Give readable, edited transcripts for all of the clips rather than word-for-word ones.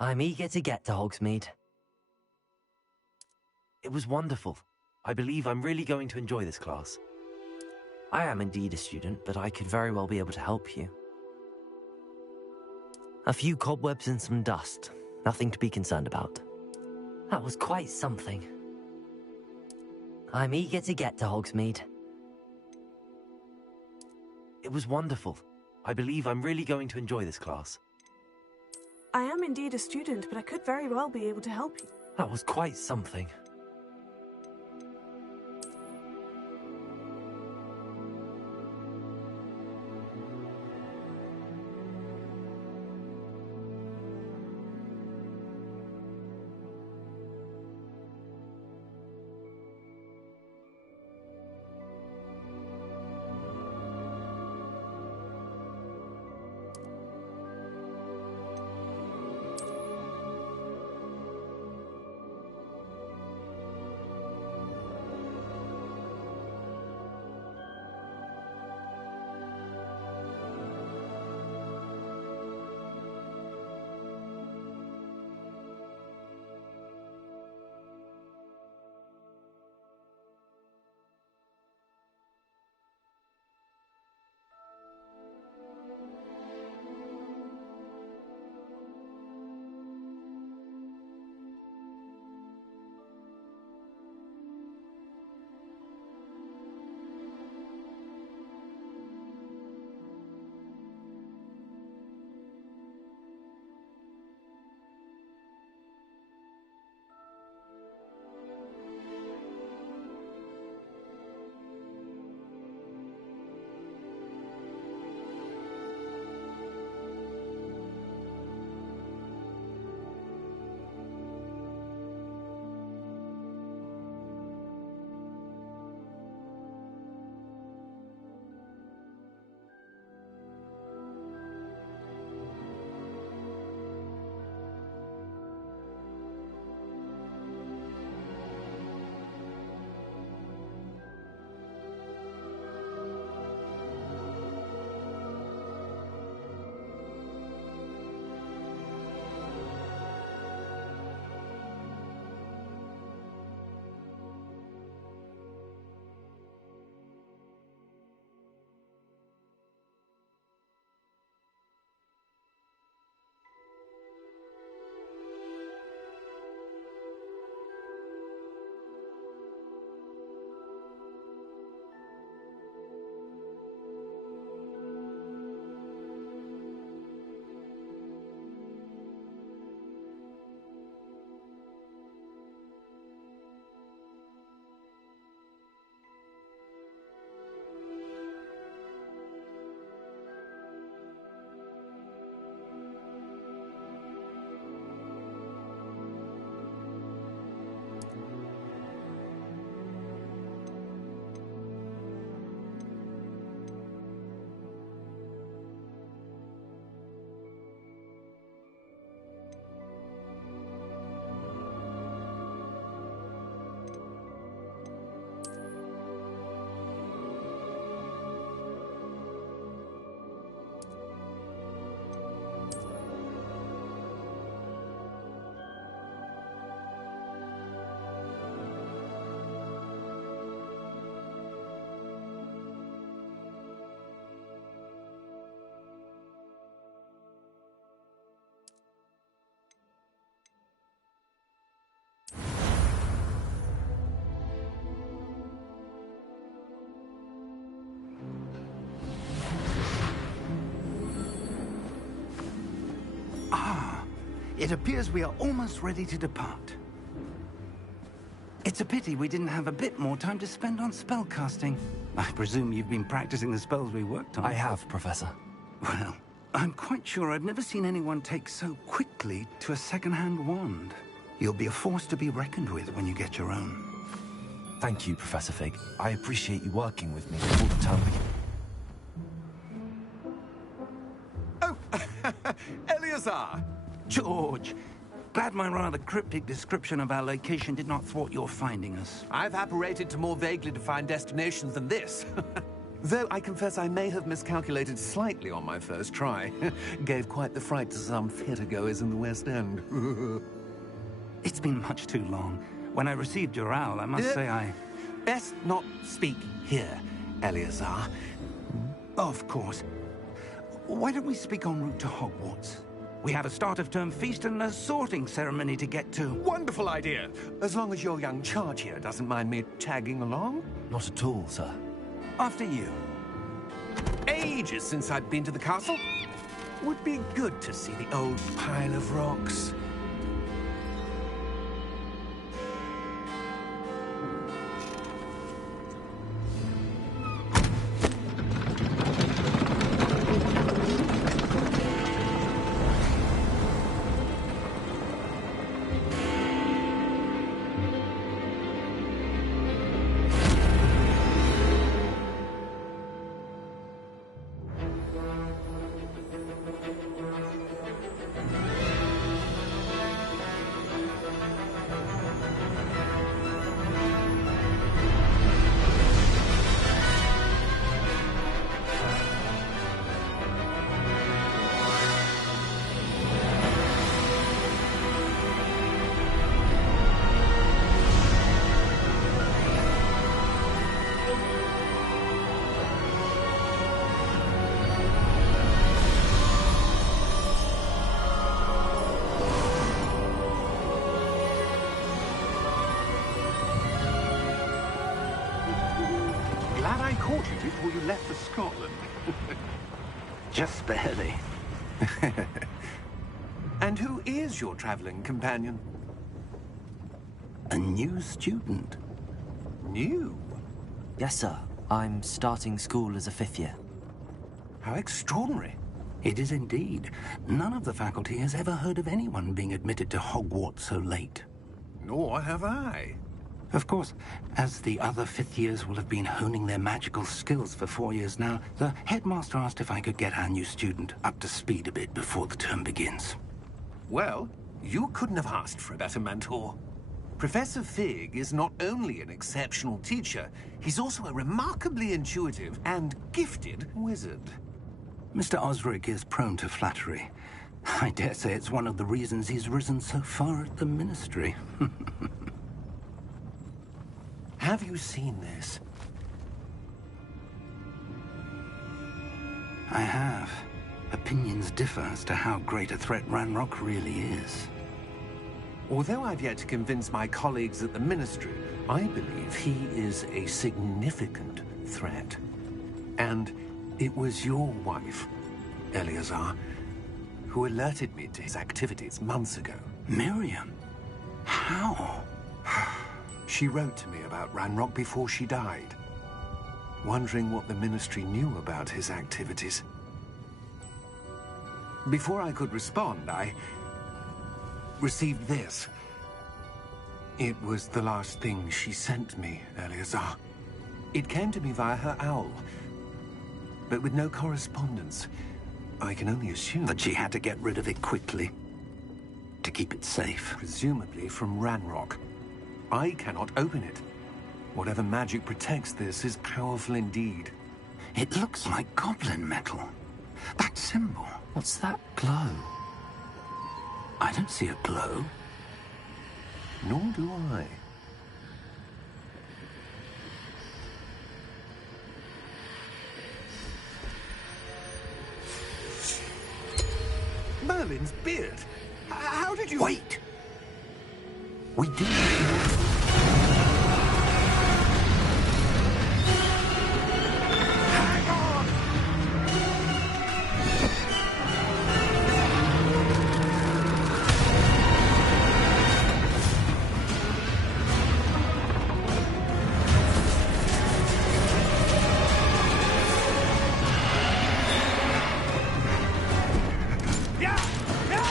I'm eager to get to Hogsmeade. It was wonderful. I believe I'm really going to enjoy this class. I am indeed a student, but I could very well be able to help you. A few cobwebs and some dust. Nothing to be concerned about. That was quite something. I'm eager to get to Hogsmeade. It was wonderful. I believe I'm really going to enjoy this class. I am indeed a student, but I could very well be able to help you. That was quite something. It appears we are almost ready to depart. It's a pity we didn't have a bit more time to spend on spellcasting. I presume you've been practicing the spells we worked on. I have, Professor. Well, I'm quite sure I've never seen anyone take so quickly to a second-hand wand. You'll be a force to be reckoned with when you get your own. Thank you, Professor Fig. I appreciate you working with me all the time. Oh, Eleazar! George! Glad my rather cryptic description of our location did not thwart your finding us. I've apparated to more vaguely defined destinations than this. Though I confess I may have miscalculated slightly on my first try. Gave quite the fright to some theatre-goers in the West End. It's been much too long. When I received your owl, I must say I... Best not speak here, Eleazar. Of course. Why don't we speak en route to Hogwarts? We have a start-of-term feast and a sorting ceremony to get to. Wonderful idea! As long as your young charge here doesn't mind me tagging along. Not at all, sir. After you. Ages since I'd been to the castle. Would be good to see the old pile of rocks. Glad I caught you before you left for Scotland. Just barely. And who is your traveling companion? A new student. New? Yes, sir. I'm starting school as a 5th year. How extraordinary. It is indeed. None of the faculty has ever heard of anyone being admitted to Hogwarts so late. Nor have I. Of course, as the other 5th years will have been honing their magical skills for 4 years now, the headmaster asked if I could get our new student up to speed a bit before the term begins. Well, you couldn't have asked for a better mentor. Professor Fig is not only an exceptional teacher, he's also a remarkably intuitive and gifted wizard. Mr. Osric is prone to flattery. I dare say it's one of the reasons he's risen so far at the Ministry. Have you seen this? I have. Opinions differ as to how great a threat Ranrock really is. Although I've yet to convince my colleagues at the Ministry, I believe he is a significant threat. And it was your wife, Eleazar, who alerted me to his activities months ago. Miriam? How? She wrote to me about Ranrock before she died, wondering what the Ministry knew about his activities. Before I could respond, I received this. It was the last thing she sent me, Eleazar. It came to me via her owl, but with no correspondence. I can only assume That she had to get rid of it quickly, to keep it safe. presumably from Ranrock. I cannot open it. Whatever magic protects this is powerful indeed. It looks like goblin metal. That symbol. What's that glow? I don't see a glow. Nor do I. Merlin's beard. How did you... Wait! We do. Hang on! Yeah! Yeah!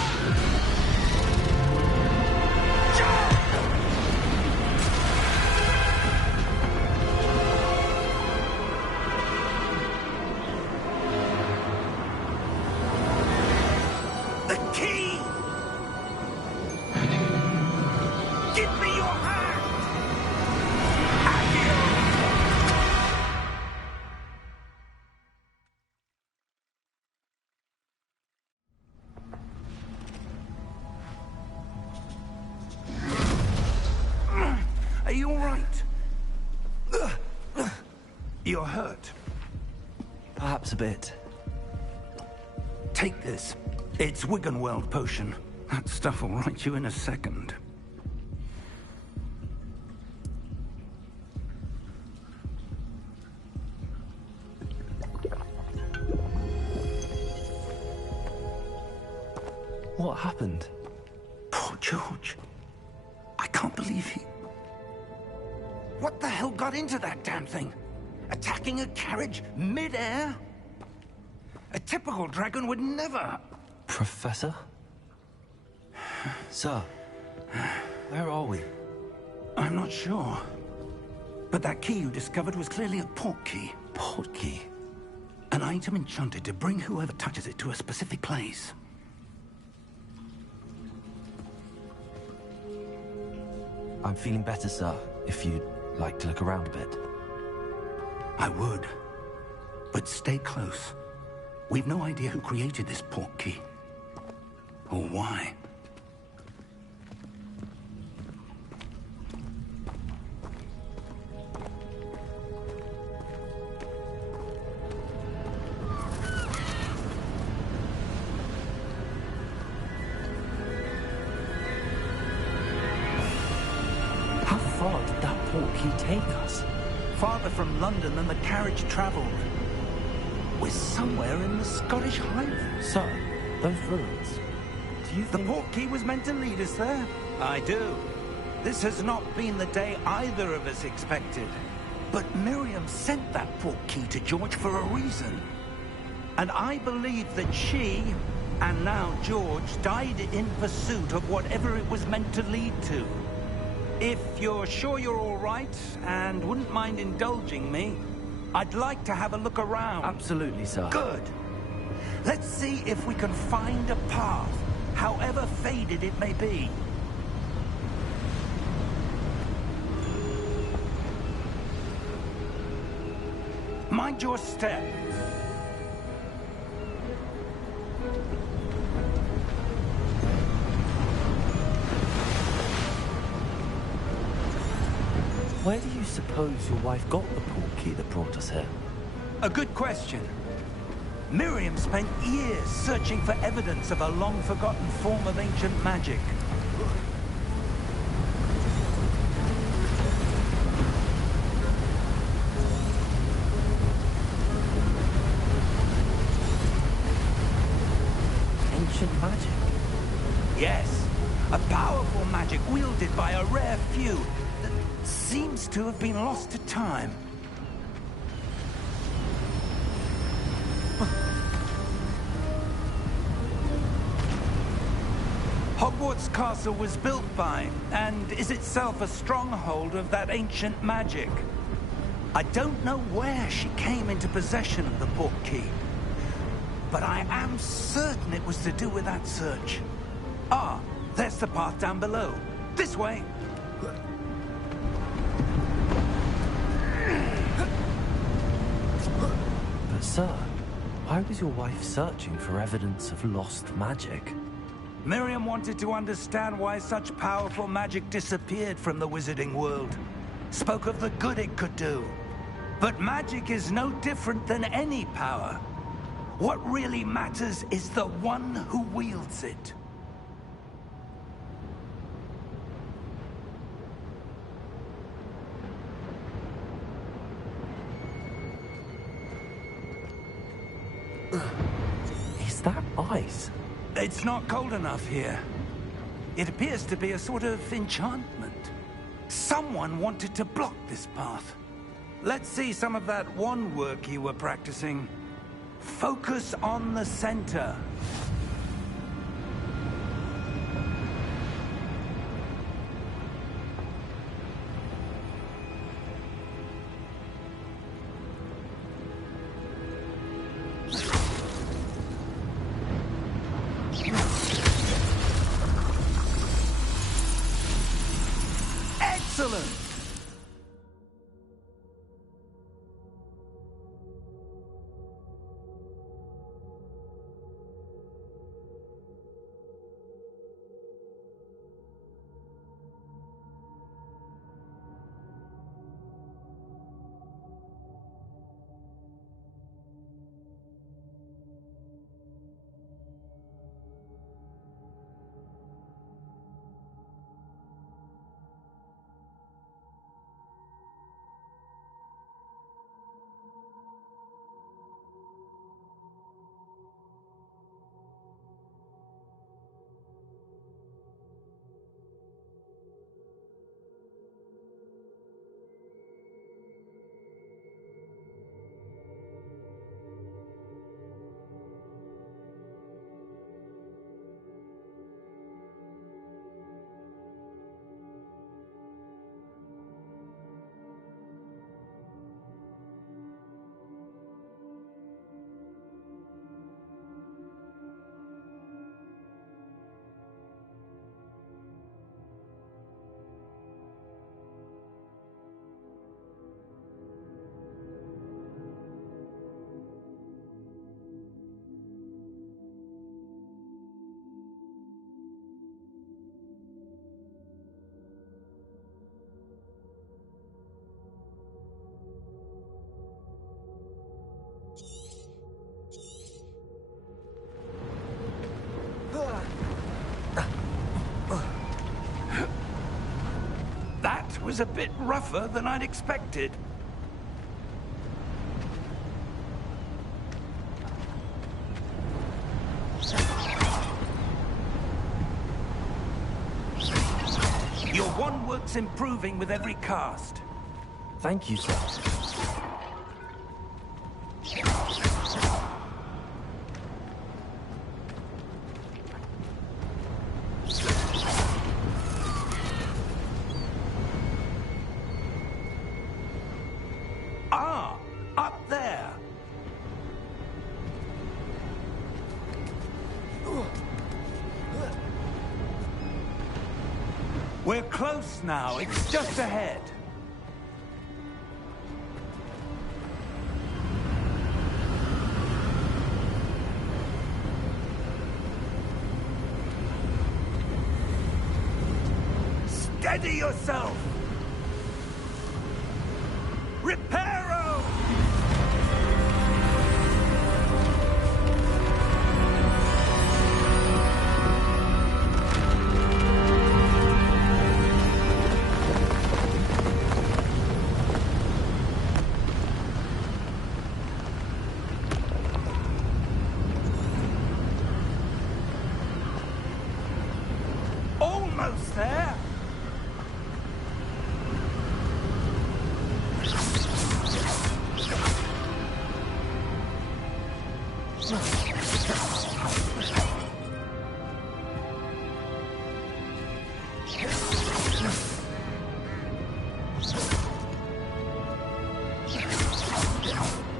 Jump! You're hurt. Perhaps a bit. Take this. It's Wiggenweld potion. That stuff will right you in a second. What happened? Poor George. I can't believe he... What the hell got into that damn thing? Attacking a carriage mid-air? A typical dragon would never... Professor? Sir, where are we? I'm not sure. But that key you discovered was clearly a port key. Port key? An item enchanted to bring whoever touches it to a specific place. I'm feeling better, sir, if you'd like to look around a bit. I would. But stay close. We've no idea who created this port key. Or why. How far did that port key take us? Farther from London than the carriage traveled. We're somewhere in the Scottish Highlands. Sir, those ruins. Do you The think... port key was meant to lead us there? I do. This has not been the day either of us expected. But Miriam sent that port key to George for a reason. And I believe that she, and now George, died in pursuit of whatever it was meant to lead to. If you're sure you're all right, and wouldn't mind indulging me, I'd like to have a look around. Absolutely, sir. Good. Let's see if we can find a path, however faded it may be. Mind your step. Where do you suppose your wife got the port key that brought us here? A good question. Miriam spent years searching for evidence of a long-forgotten form of ancient magic. Ancient magic? Yes, a powerful magic wielded by a rare few that seems to have been lost to time. Hogwarts Castle was built by, and is itself a stronghold of that ancient magic. I don't know where she came into possession of the port key, but I am certain it was to do with that search. Ah, there's the path down below. This way. But sir, why was your wife searching for evidence of lost magic? Miriam wanted to understand why such powerful magic disappeared from the wizarding world. Spoke of the good it could do. But magic is no different than any power. What really matters is the one who wields it. Is that ice? It's not cold enough here. It appears to be a sort of enchantment. Someone wanted to block this path. Let's see some of that wand work you were practicing. Focus on the center. Excellent! was a bit rougher than I'd expected. Your wand work's improving with every cast. Thank you, sir. Ah, up there. We're close now. It's just ahead. Steady yourself! Reparo! Almost there!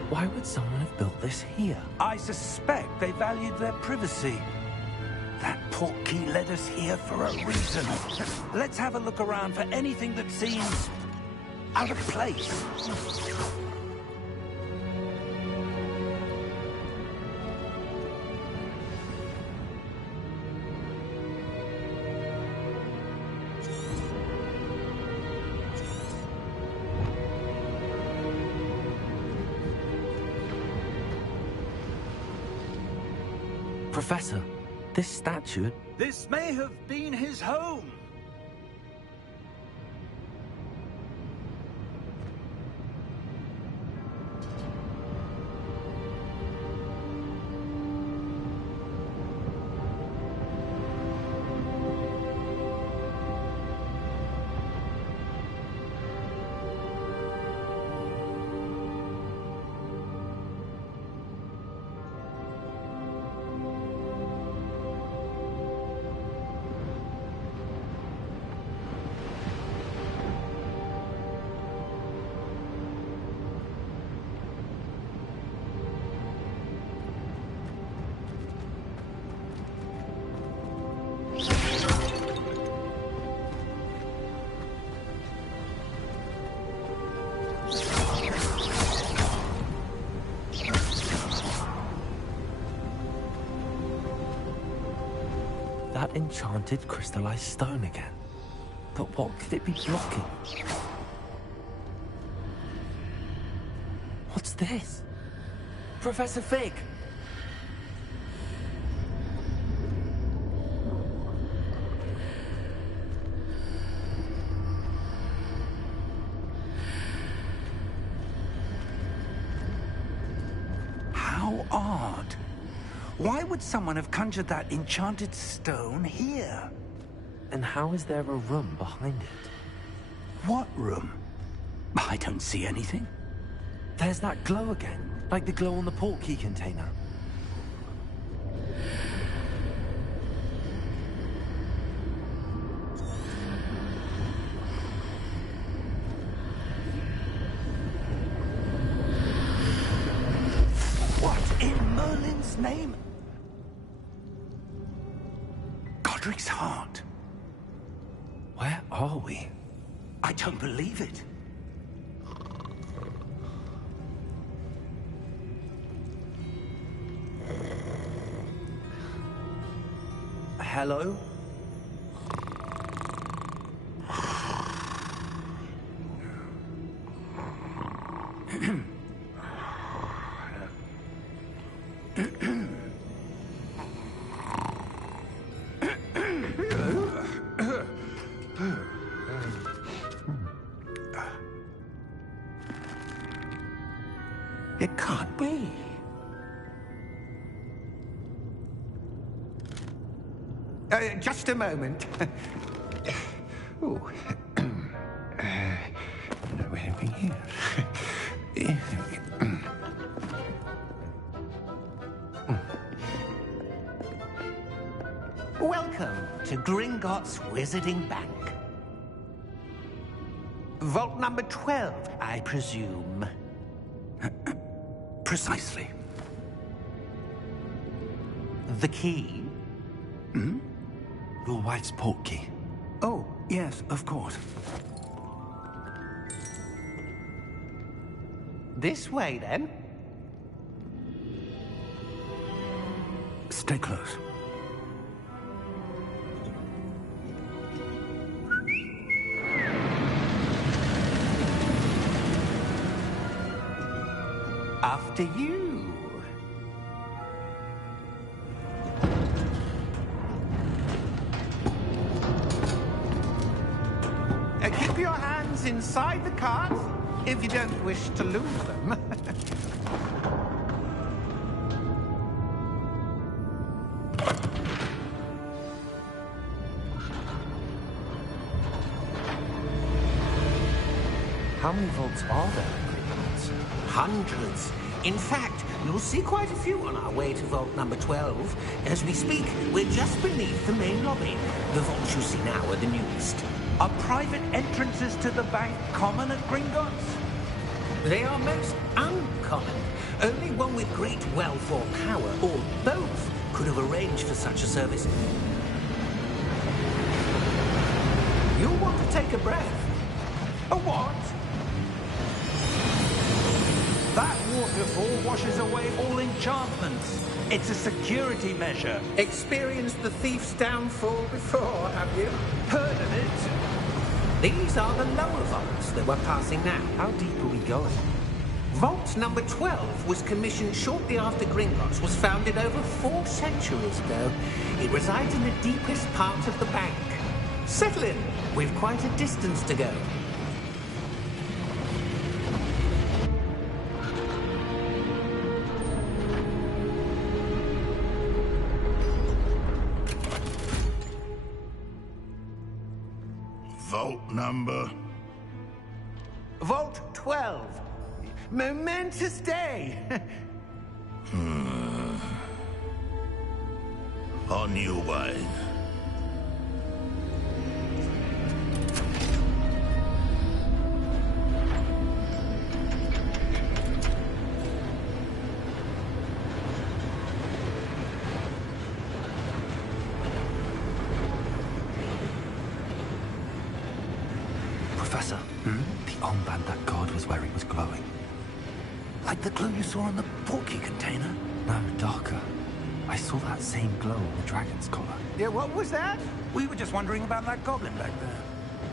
Why would someone have built this here? I suspect they valued their privacy. That portkey led us here for a reason. Let's have a look around for anything that seems out of place. Professor, this statue... This may have been his home. That enchanted crystallized stone again. But what could it be blocking? What's this? Professor Fig! How odd. Why would someone have conjured that enchanted stone here? And how is there a room behind it? What room? I don't see anything. There's that glow again, like the glow on the portkey container. What in Merlin's name? Godric's heart. Where are we? I don't believe it. Hello? It can't be. Just a moment. Ooh. Anything here? Welcome to Gringotts Wizarding Bank. Vault number 12, I presume. Precisely. The key? Hmm? Your wife's portkey. Oh, yes, of course. This way, then. Stay close. After you. Keep your hands inside the cart if you don't wish to lose them. How many vaults are there in Gringotts? Hundreds. In fact, you'll see quite a few on our way to vault number 12. As we speak, we're just beneath the main lobby. The vaults you see now are the newest. Are private entrances to the bank common at Gringotts? They are most uncommon. Only one with great wealth or power, or both, could have arranged for such a service. You'll want to take a breath. A what? That waterfall washes away all enchantments. It's a security measure. Experienced the thief's downfall before, have you? Heard of it? These are the lower vaults that we're passing now. How deep are we going? Vault number 12 was commissioned shortly after Gringotts was founded over 4 centuries ago. It resides in the deepest part of the bank. Settle in. We've quite a distance to go. Vault number? Vault 12. Momentous day. On your way. Professor, the armband that guard was wearing was glowing. Like the glow you saw on the portkey container? No, darker. I saw that same glow on the dragon's collar. Yeah, what was that? We were just wondering about that goblin back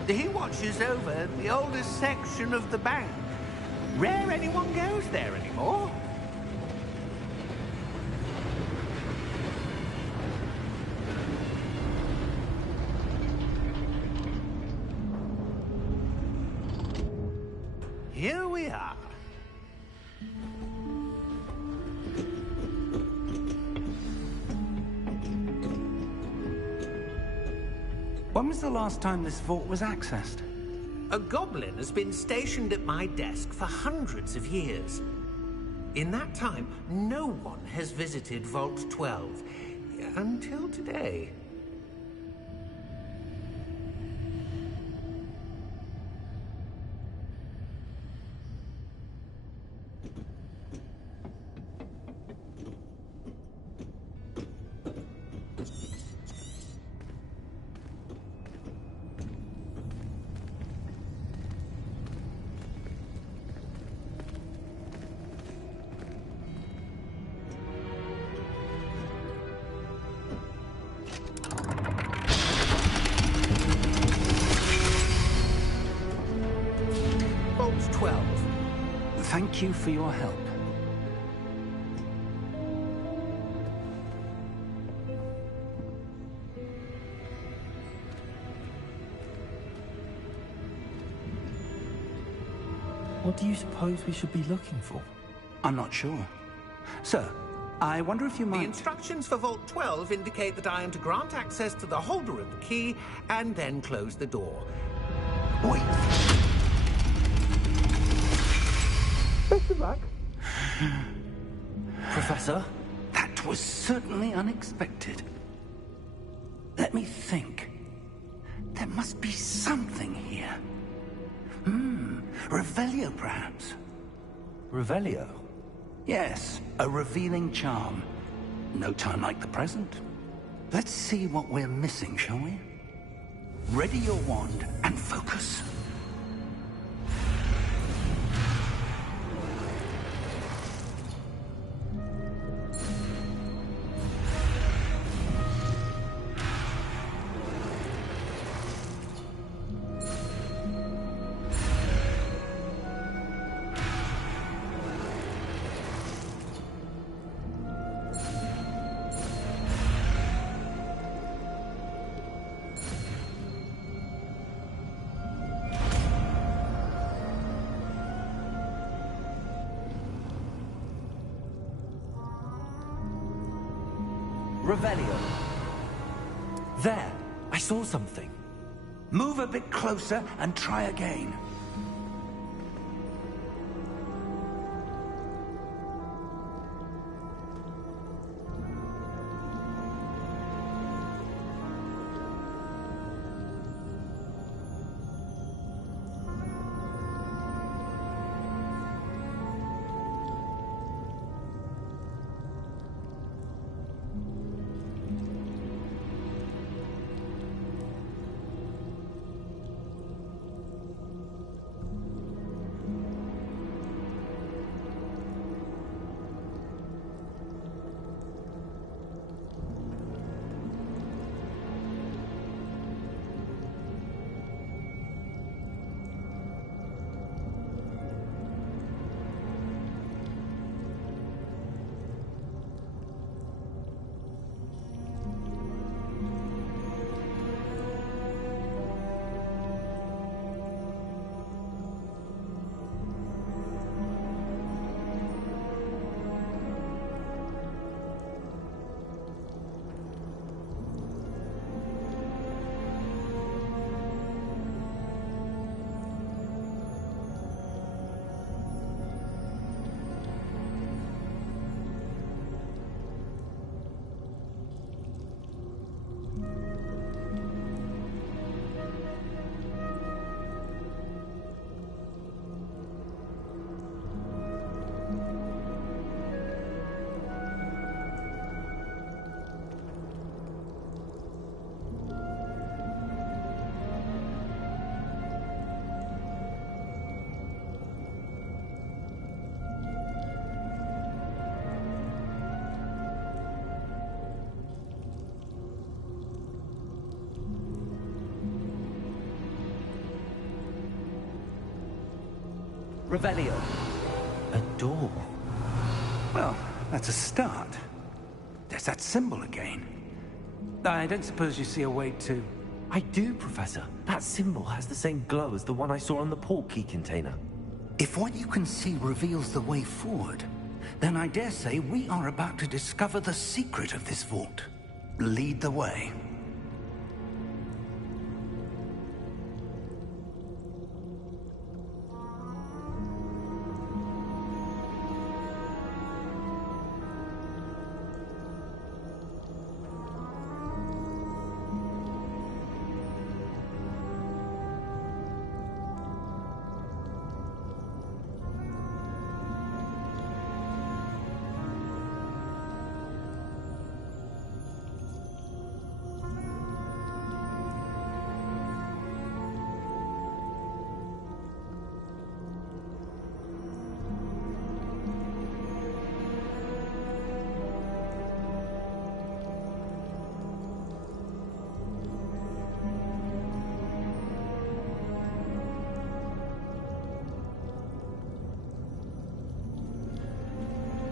there. He watches over the oldest section of the bank. Rare anyone goes there anymore. Here we are. When was the last time this vault was accessed? A goblin has been stationed at my desk for hundreds of years. In that time, no one has visited Vault 12. Until today. Vault 12. Thank you for your help. What do you suppose we should be looking for? I'm not sure. Sir, I wonder if you might... The instructions for Vault 12 indicate that I am to grant access to the holder of the key and then close the door. Wait. Best of luck. Professor? That was certainly unexpected. Let me think. There must be something here. Revelio, perhaps. Revelio? Yes, a revealing charm. No time like the present. Let's see what we're missing, shall we? Ready your wand and focus. Revelio. There! I saw something. Move a bit closer and try again. Revelio. A door. Well, that's a start. There's that symbol again. I don't suppose you see a way to... I do, Professor. That symbol has the same glow as the one I saw on the portkey container. If what you can see reveals the way forward, then I dare say we are about to discover the secret of this vault. Lead the way.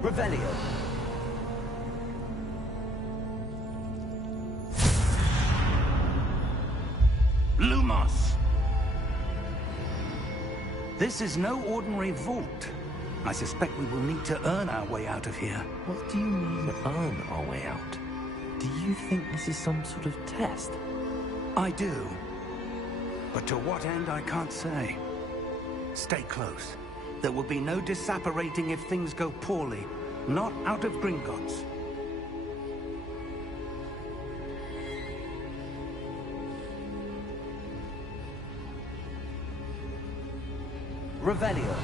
Revelio. Lumos! This is no ordinary vault. I suspect we will need to earn our way out of here. What do you mean, earn our way out? Do you think this is some sort of test? I do. But to what end, I can't say. Stay close. There will be no disapparating if things go poorly. Not out of Gringotts. Revelio.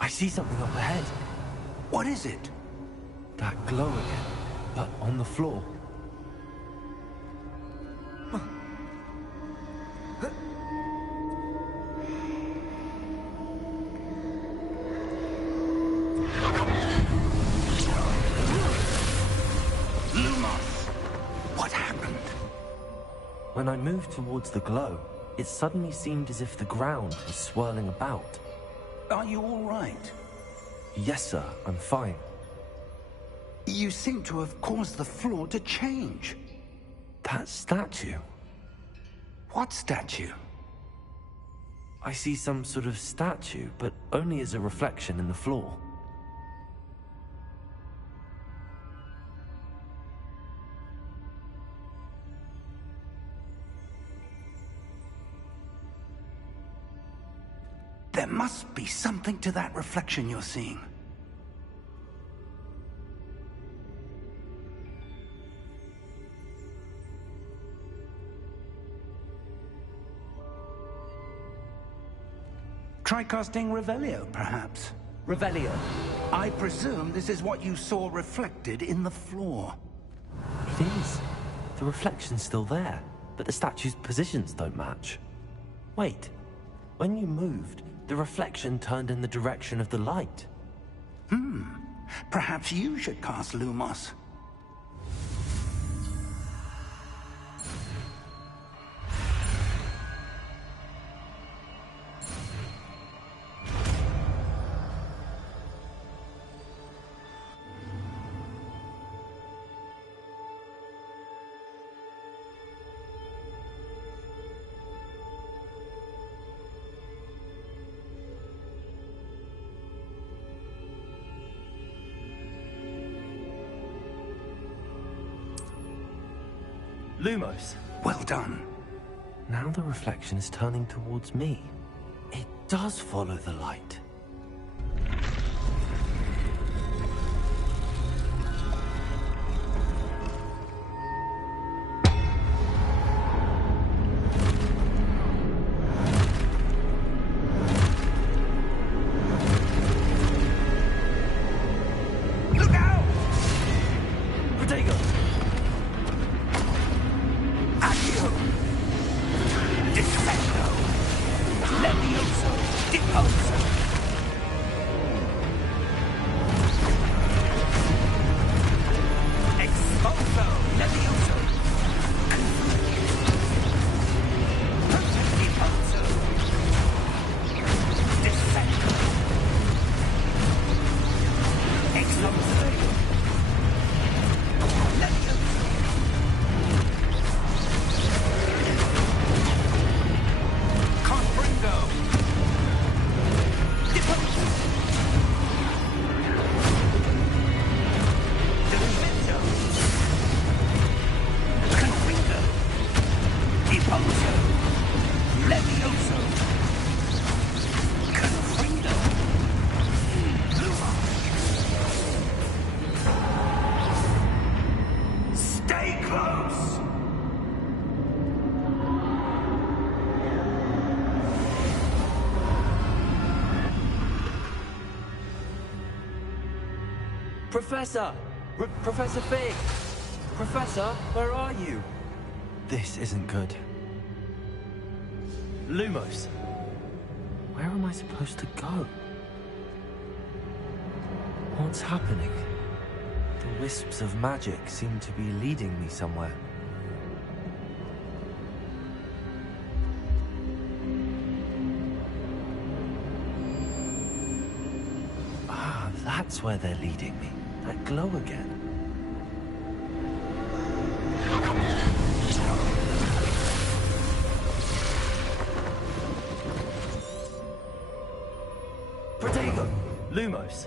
I see something up ahead. What is it? That glow again, but on the floor. Lumos! What happened? When I moved towards the glow, it suddenly seemed as if the ground was swirling about. Are you all right? Yes, sir, I'm fine. You seem to have caused the floor to change. That statue. What statue? I see some sort of statue, but only as a reflection in the floor. There must be something to that reflection you're seeing. Try casting Revelio, perhaps. Revelio. I presume this is what you saw reflected in the floor. It is. The reflection's still there, but the statue's positions don't match. Wait, when you moved, the reflection turned in the direction of the light. Perhaps you should cast Lumos. Lumos. Well done. Now the reflection is turning towards me. It does follow the light. Look out! Protego. Accio! Defendo! Levioso! Deposo! Expulso! Levioso! Deposo! Defendo! Expulso! Levioso! Confringo! Deposo! Defendo! Confringo! Deposo! Levioso! Confringo! Luma! Stay close! Professor! Professor Fig! Professor, where are you? This isn't good. Lumos. Where am I supposed to go? What's happening? The wisps of magic seem to be leading me somewhere. Ah, that That's where they're leading me. That glow again. Protego! Lumos!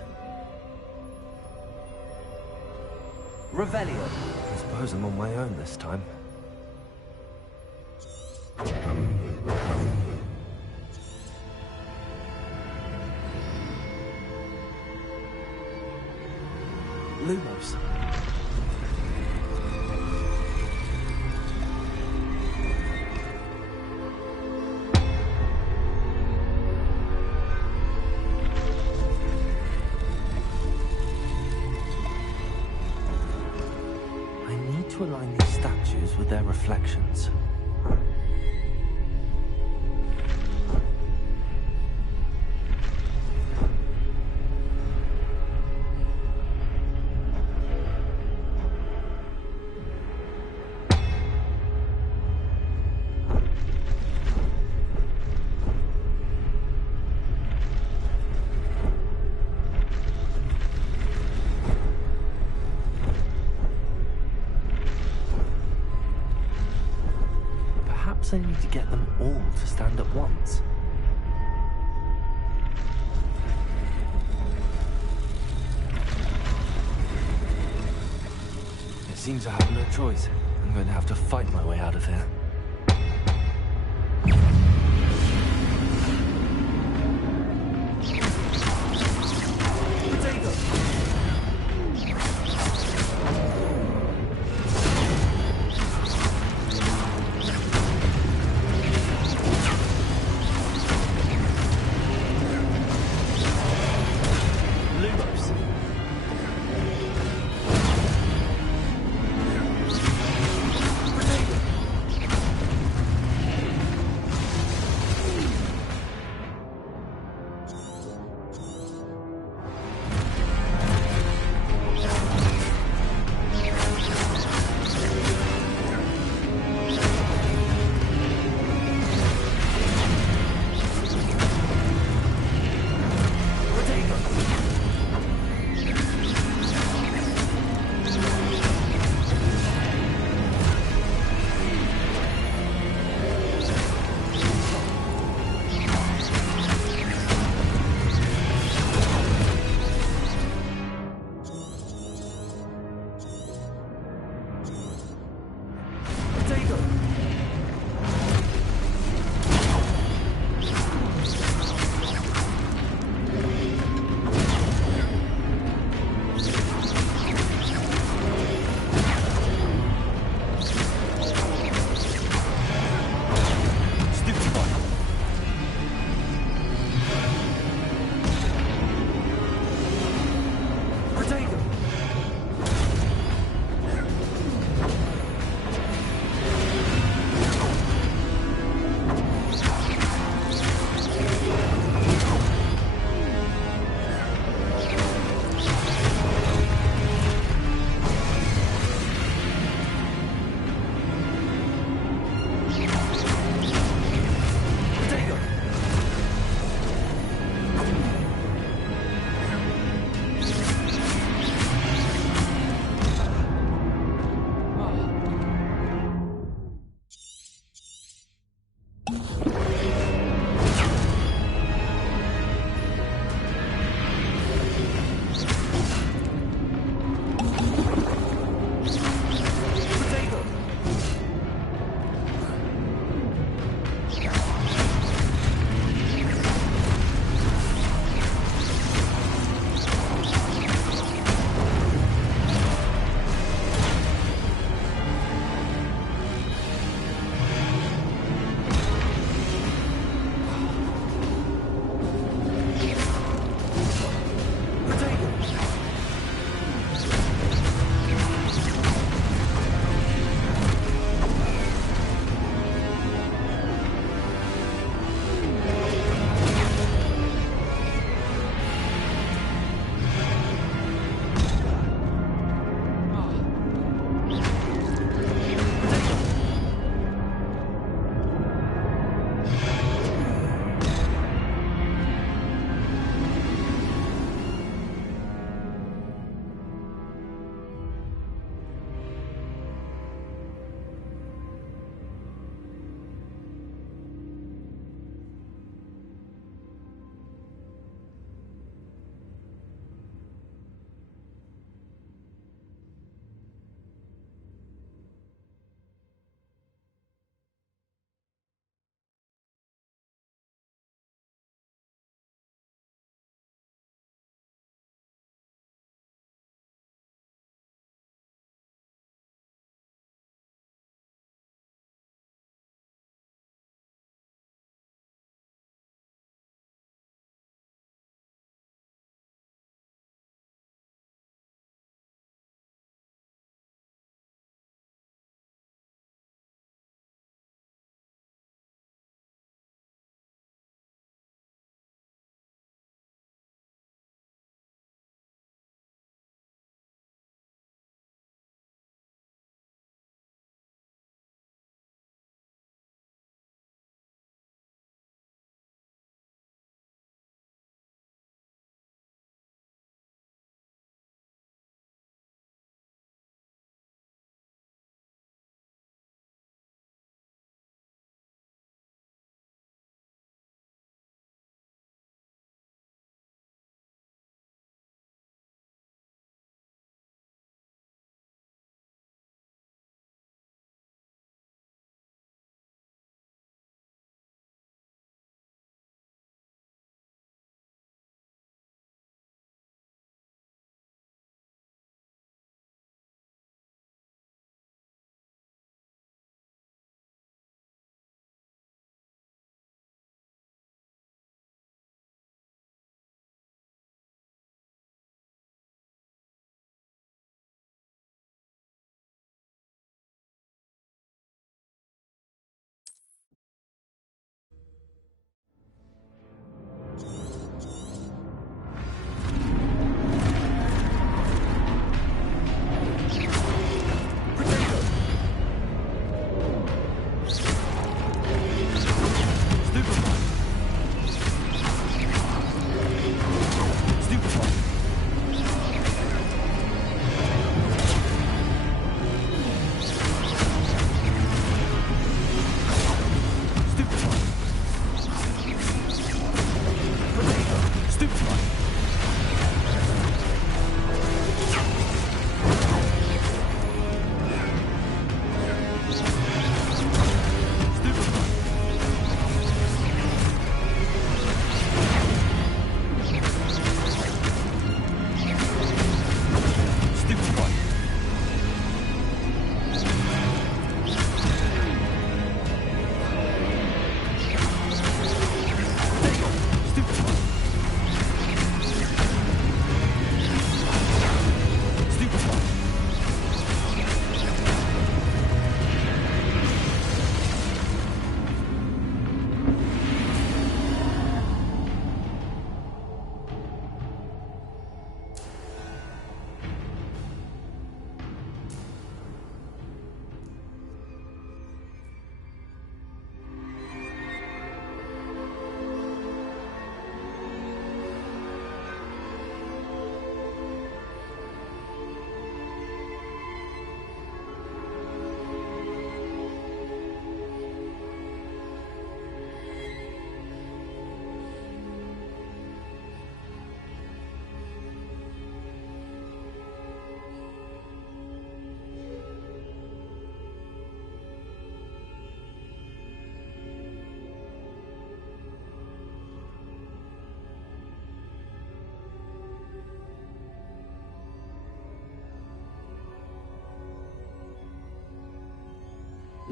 Revelio! I suppose I'm on my own this time. Lumos! I need to align these statues with their reflections. Perhaps I need to get them all to stand at once. It seems I have no choice. I'm going to have to fight my way out of here.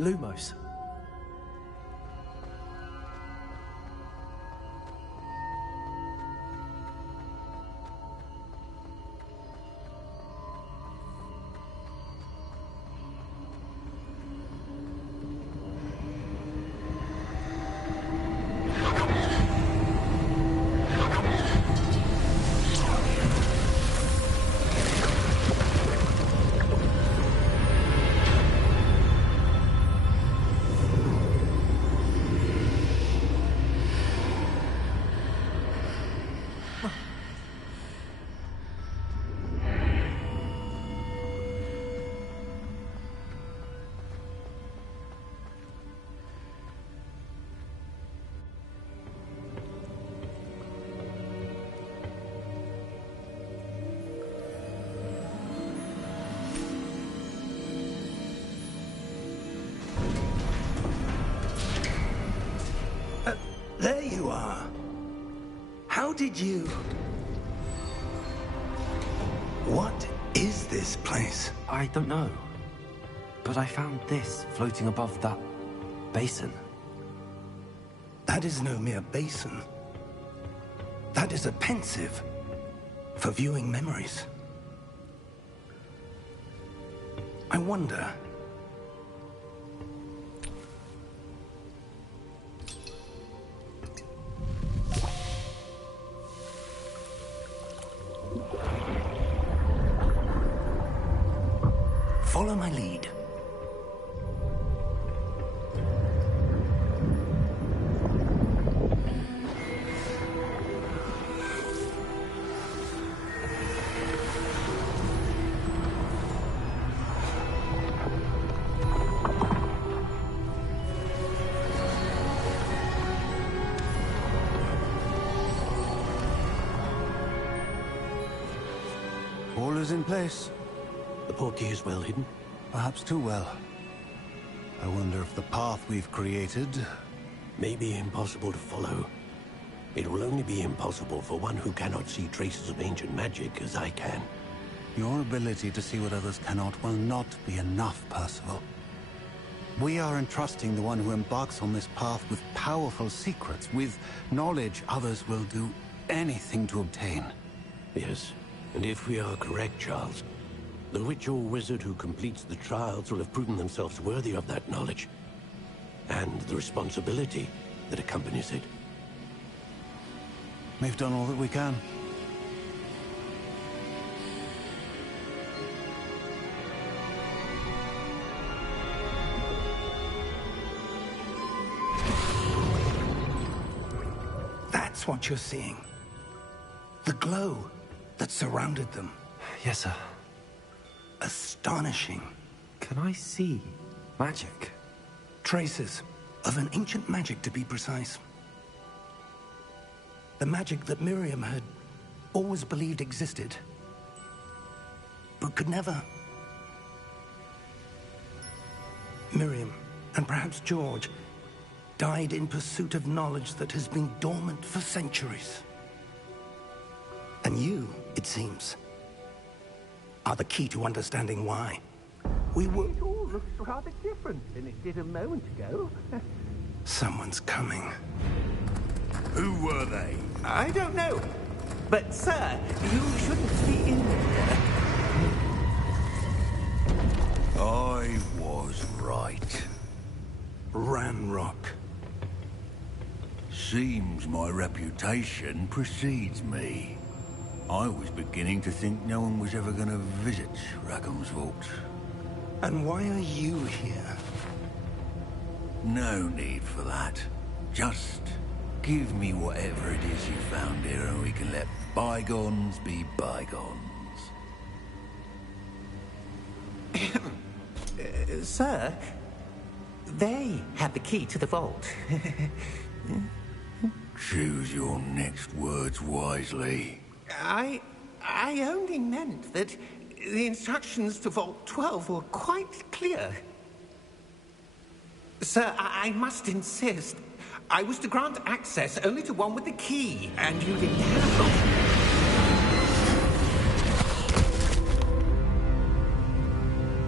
Lumos. There you are. How did you... What is this place? I don't know. But I found this floating above that basin. That is no mere basin. That is a pensive for viewing memories. I wonder... Follow my lead. All is in place. The portkey is well hidden. Perhaps too well. I wonder if the path we've created... May be impossible to follow. It will only be impossible for one who cannot see traces of ancient magic as I can. Your ability to see what others cannot will not be enough, Percival. We are entrusting the one who embarks on this path with powerful secrets, with knowledge others will do anything to obtain. Yes, and if we are correct, Charles, the witch or wizard who completes the trials will have proven themselves worthy of that knowledge, and the responsibility that accompanies it. We've done all that we can. That's what you're seeing. The glow that surrounded them. Yes, sir. Astonishing. Can I see magic? Traces of an ancient magic, to be precise. The magic that Miriam had always believed existed, but could never. Miriam, and perhaps George, died in pursuit of knowledge that has been dormant for centuries. And you, it seems, are the key to understanding why. We were... It all looks rather different than it did a moment ago. Someone's coming. Who were they? I don't know. But, sir, you shouldn't be in there. I was right. Ranrock. Seems my reputation precedes me. I was beginning to think no one was ever going to visit Rackham's Vault. And why are you here? No need for that. Just give me whatever it is you found here and we can let bygones be bygones. Sir, they had the key to the vault. Choose your next words wisely. I only meant that the instructions to Vault 12 were quite clear. Sir, I must insist. I was to grant access only to one with the key, and you didn't have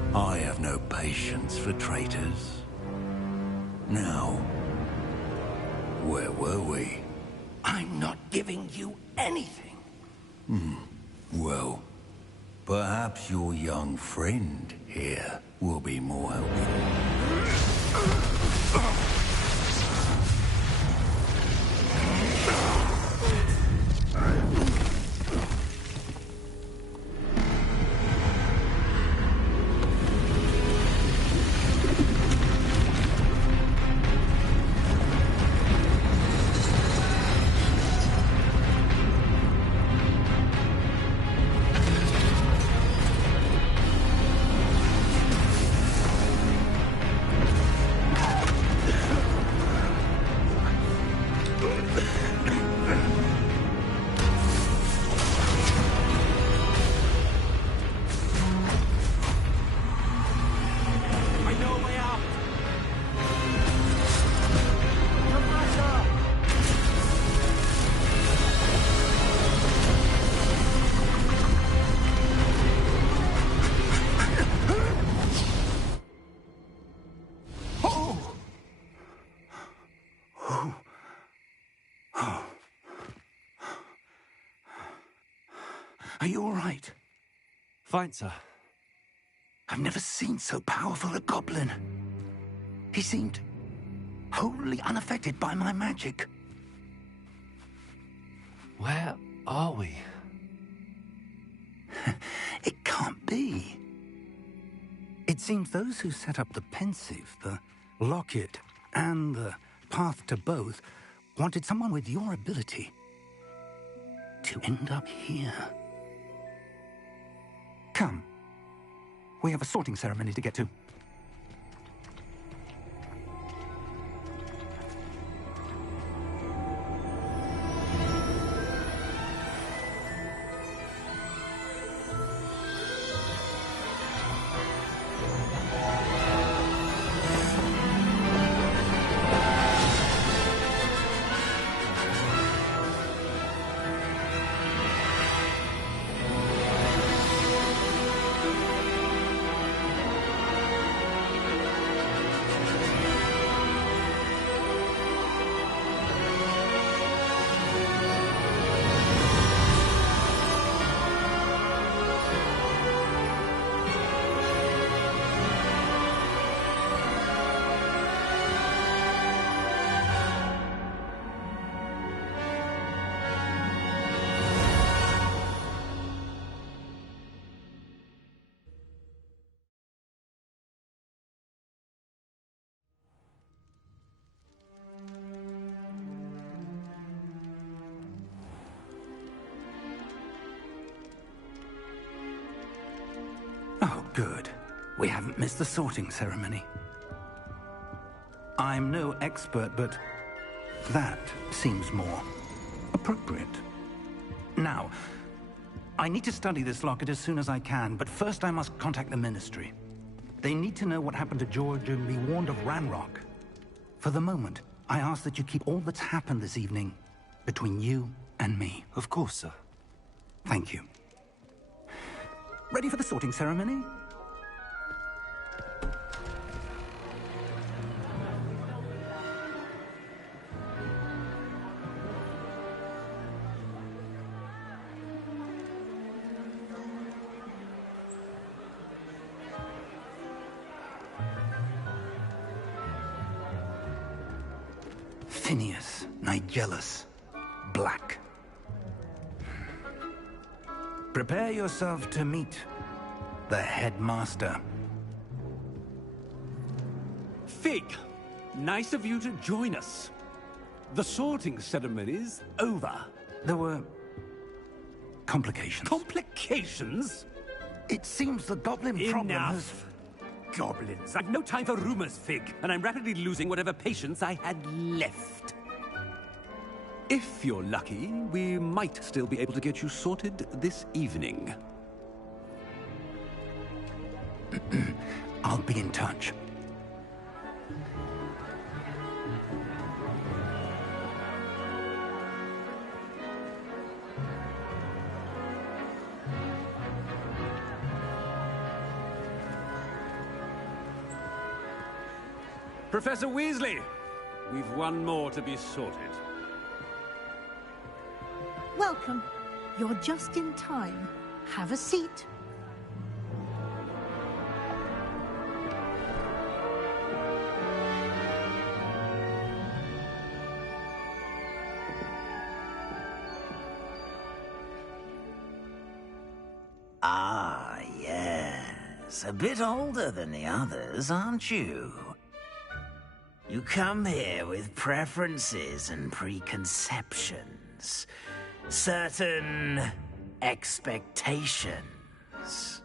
it. I have no patience for traitors. Now, where were we? I'm not giving you anything. Well, perhaps your young friend here will be more helpful. Are you all right? Fine, sir. I've never seen so powerful a goblin. He seemed wholly unaffected by my magic. Where are we? It can't be. It seems those who set up the Pensieve, the Locket, and the Path to Both wanted someone with your ability to end up here. Come. We have a sorting ceremony to get to. Oh, good. We haven't missed the sorting ceremony. I'm no expert, but that seems more appropriate. Now, I need to study this locket as soon as I can, but first I must contact the Ministry. They need to know what happened to George and be warned of Ranrock. For the moment, I ask that you keep all that's happened this evening between you and me. Of course, sir. Thank you. Ready for the sorting ceremony? Phineas Nigellus Black. Prepare yourself to meet the headmaster. Fig, nice of you to join us. The sorting ceremony's over. There were complications. Complications? It seems the goblin problem has... Enough. Goblins. I've no time for rumors, Fig, and I'm rapidly losing whatever patience I had left. If you're lucky, we might still be able to get you sorted this evening. I'll be in touch. Professor Weasley, we've one more to be sorted. Welcome. You're just in time. Have a seat. Ah, yes. A bit older than the others, aren't you? You come here with preferences and preconceptions. Certain expectations.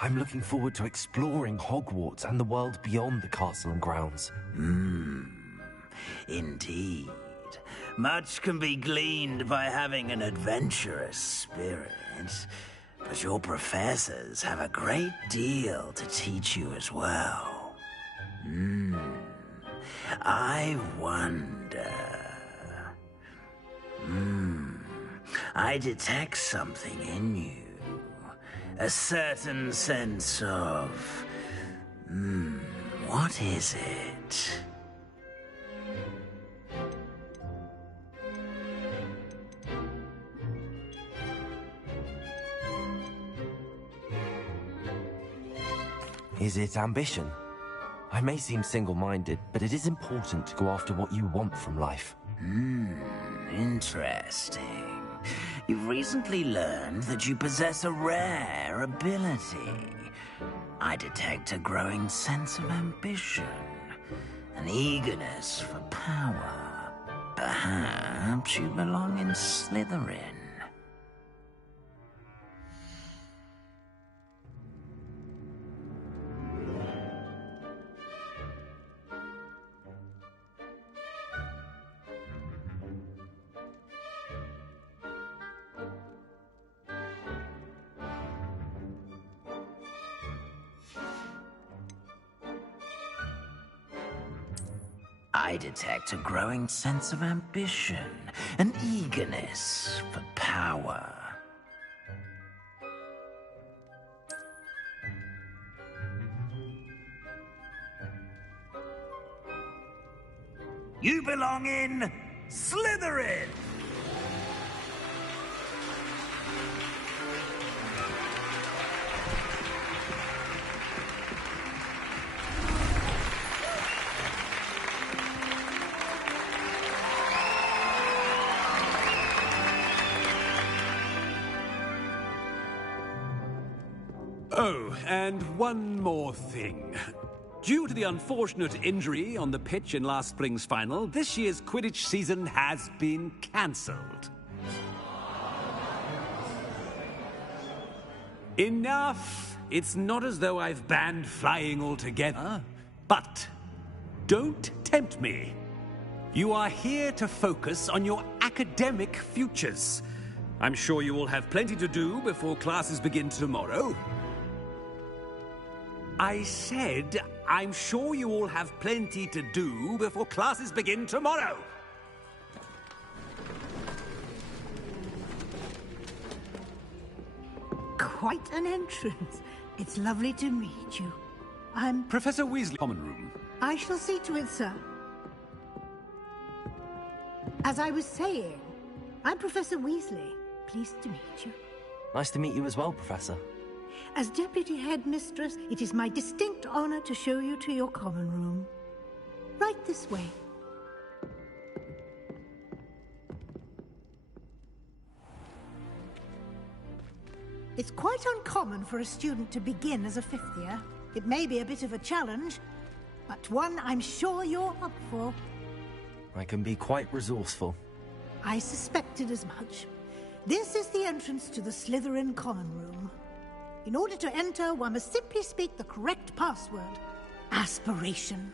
I'm looking forward to exploring Hogwarts and the world beyond the castle and grounds. Indeed. Much can be gleaned by having an adventurous spirit. But your professors have a great deal to teach you as well. I wonder... I detect something in you. A certain sense of... what is it? Is it ambition? I may seem single-minded, but it is important to go after what you want from life. Interesting. You've recently learned that you possess a rare ability. I detect a growing sense of ambition, an eagerness for power. Perhaps you belong in Slytherin. I detect a growing sense of ambition, an eagerness for power. You belong in Slytherin! Oh, and one more thing. Due to the unfortunate injury on the pitch in last spring's final, this year's Quidditch season has been cancelled. Enough! It's not as though I've banned flying altogether. But don't tempt me. You are here to focus on your academic futures. I'm sure you will have plenty to do before classes begin tomorrow. I said, I'm sure you all have plenty to do before classes begin tomorrow. Quite an entrance. It's lovely to meet you. I'm... Professor Weasley, common room. I shall see to it, sir. As I was saying, I'm Professor Weasley. Pleased to meet you. Nice to meet you as well, Professor. As Deputy Headmistress, it is my distinct honor to show you to your common room. Right this way. It's quite uncommon for a student to begin as a fifth year. It may be a bit of a challenge, but one I'm sure you're up for. I can be quite resourceful. I suspected as much. This is the entrance to the Slytherin common room. In order to enter, one must simply speak the correct password. Aspiration.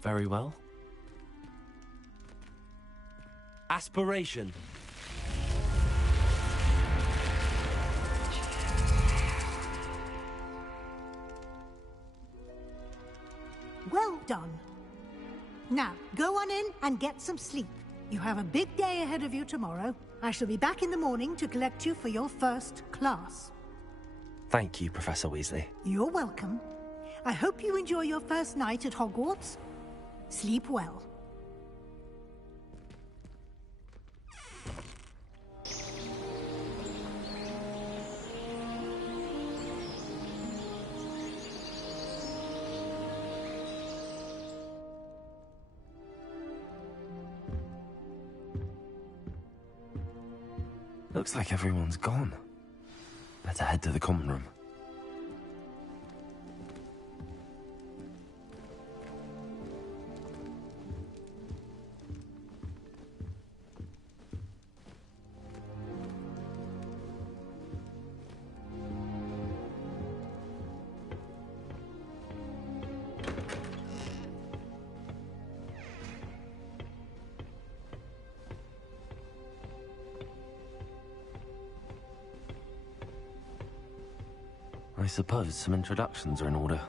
Very well. Aspiration. Well done. Now, go on in and get some sleep. You have a big day ahead of you tomorrow. I shall be back in the morning to collect you for your first class. Thank you, Professor Weasley. You're welcome. I hope you enjoy your first night at Hogwarts. Sleep well. Looks like everyone's gone. Better head to the common room. I suppose some introductions are in order.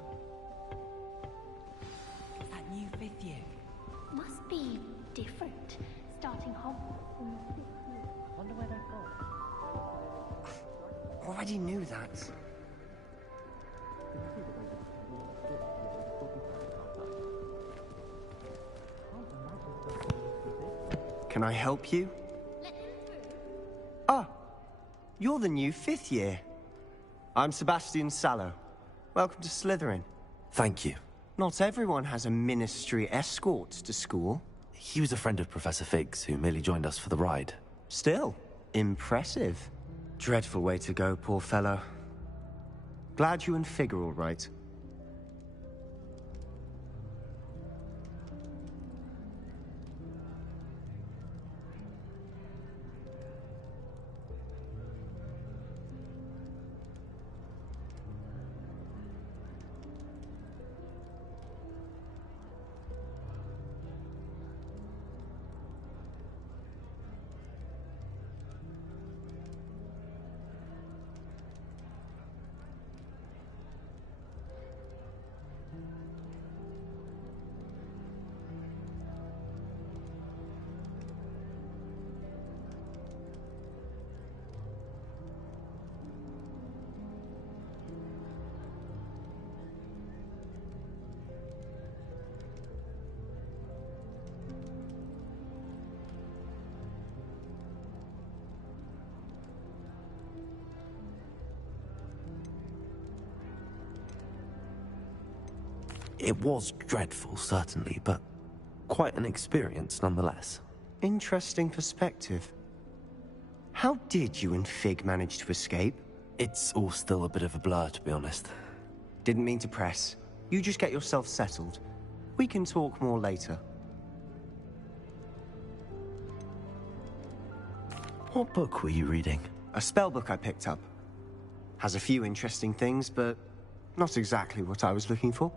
That new fifth year. Must be different. Starting Hogwarts in the 6th year. Wonder where they've gone. Already knew that. Can I help you? Ah, you're the new 5th year. I'm Sebastian Sallow. Welcome to Slytherin. Thank you. Not everyone has a ministry escort to school. He was a friend of Professor Figgs, who merely joined us for the ride. Still, impressive. Dreadful way to go, poor fellow. Glad you and Fig are all right. It was dreadful, certainly, but quite an experience nonetheless. Interesting perspective. How did you and Fig manage to escape? It's all still a bit of a blur, to be honest. Didn't mean to press. You just get yourself settled. We can talk more later. What book were you reading? A spell book I picked up. Has a few interesting things, but not exactly what I was looking for.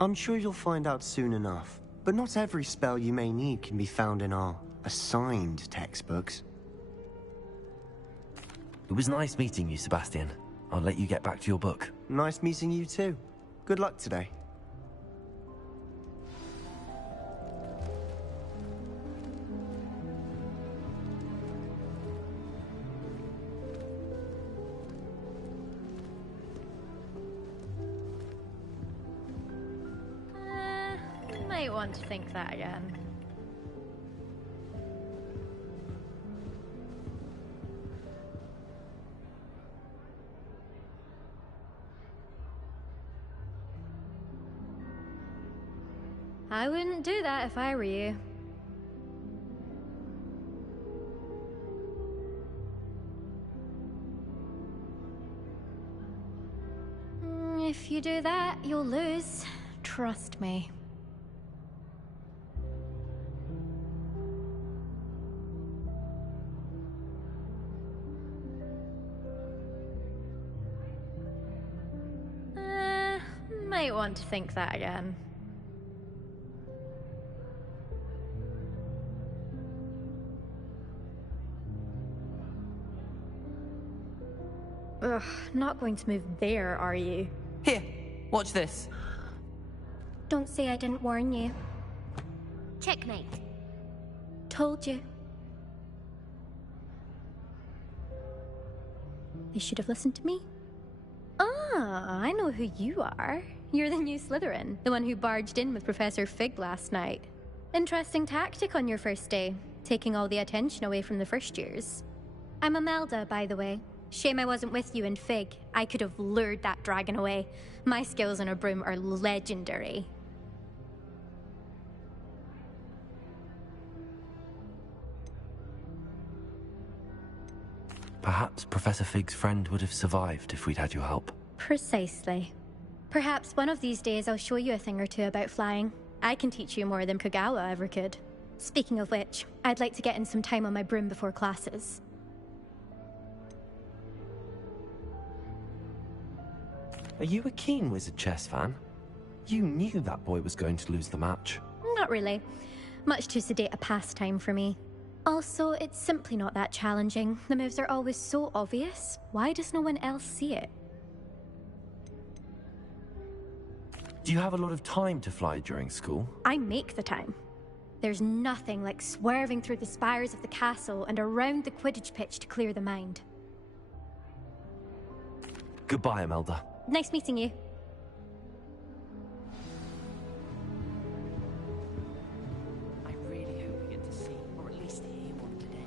I'm sure you'll find out soon enough. But not every spell you may need can be found in our assigned textbooks. It was nice meeting you, Sebastian. I'll let you get back to your book. Nice meeting you too. Good luck today. Might want to think that again. I wouldn't do that if I were you. If you do that, you'll lose. Trust me. Might want to think that again. Ugh, not going to move there, are you? Here, watch this. Don't say I didn't warn you. Checkmate. Told you. They should have listened to me. Ah, I know who you are. You're the new Slytherin, the one who barged in with Professor Fig last night. Interesting tactic on your first day, taking all the attention away from the first years. I'm Imelda, by the way. Shame I wasn't with you in Fig. I could have lured that dragon away. My skills on a broom are legendary. Perhaps Professor Fig's friend would have survived if we'd had your help. Precisely. Perhaps one of these days I'll show you a thing or two about flying. I can teach you more than Kogawa ever could. Speaking of which, I'd like to get in some time on my broom before classes. Are you a keen Wizard chess fan? You knew that boy was going to lose the match. Not really. Much too sedate a pastime for me. Also, it's simply not that challenging. The moves are always so obvious. Why does no one else see it? Do you have a lot of time to fly during school? I make the time. There's nothing like swerving through the spires of the castle and around the Quidditch pitch to clear the mind. Goodbye, Imelda. Nice meeting you. I really hope we get to see, or at least hear one today.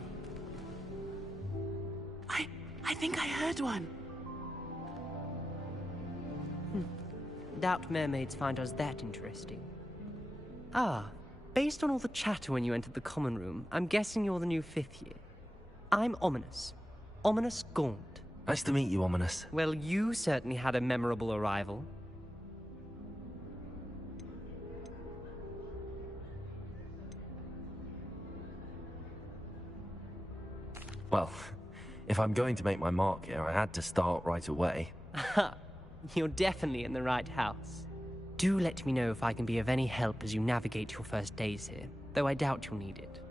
I think I heard one. Doubt mermaids find us that interesting. Ah, based on all the chatter when you entered the common room, I'm guessing you're the new 5th year. I'm Ominis. Ominis Gaunt. Nice to meet you, Ominis. Well, you certainly had a memorable arrival. Well, if I'm going to make my mark here, I had to start right away. Aha! You're definitely in the right house. Do let me know if I can be of any help as you navigate your first days here, though I doubt you'll need it.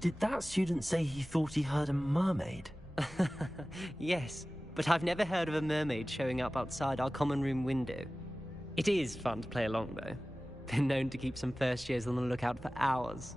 Did that student say he thought he heard a mermaid? Yes, but I've never heard of a mermaid showing up outside our common room window. It is fun to play along, though. Been known to keep some first years on the lookout for hours.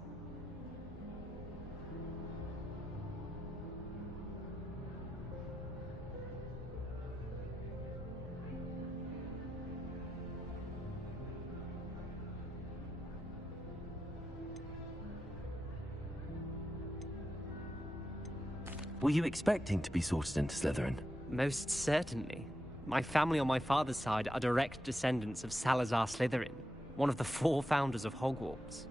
Were you expecting to be sorted into Slytherin? Most certainly. My family on my father's side are direct descendants of Salazar Slytherin, one of the 4 founders of Hogwarts.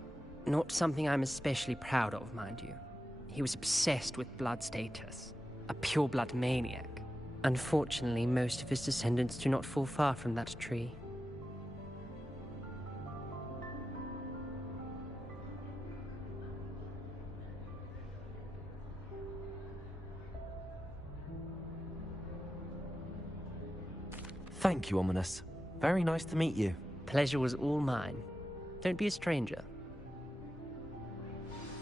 Not something I'm especially proud of, mind you. He was obsessed with blood status, a pure-blood maniac. Unfortunately, most of his descendants do not fall far from that tree. Thank you, Ominis. Very nice to meet you. Pleasure was all mine. Don't be a stranger.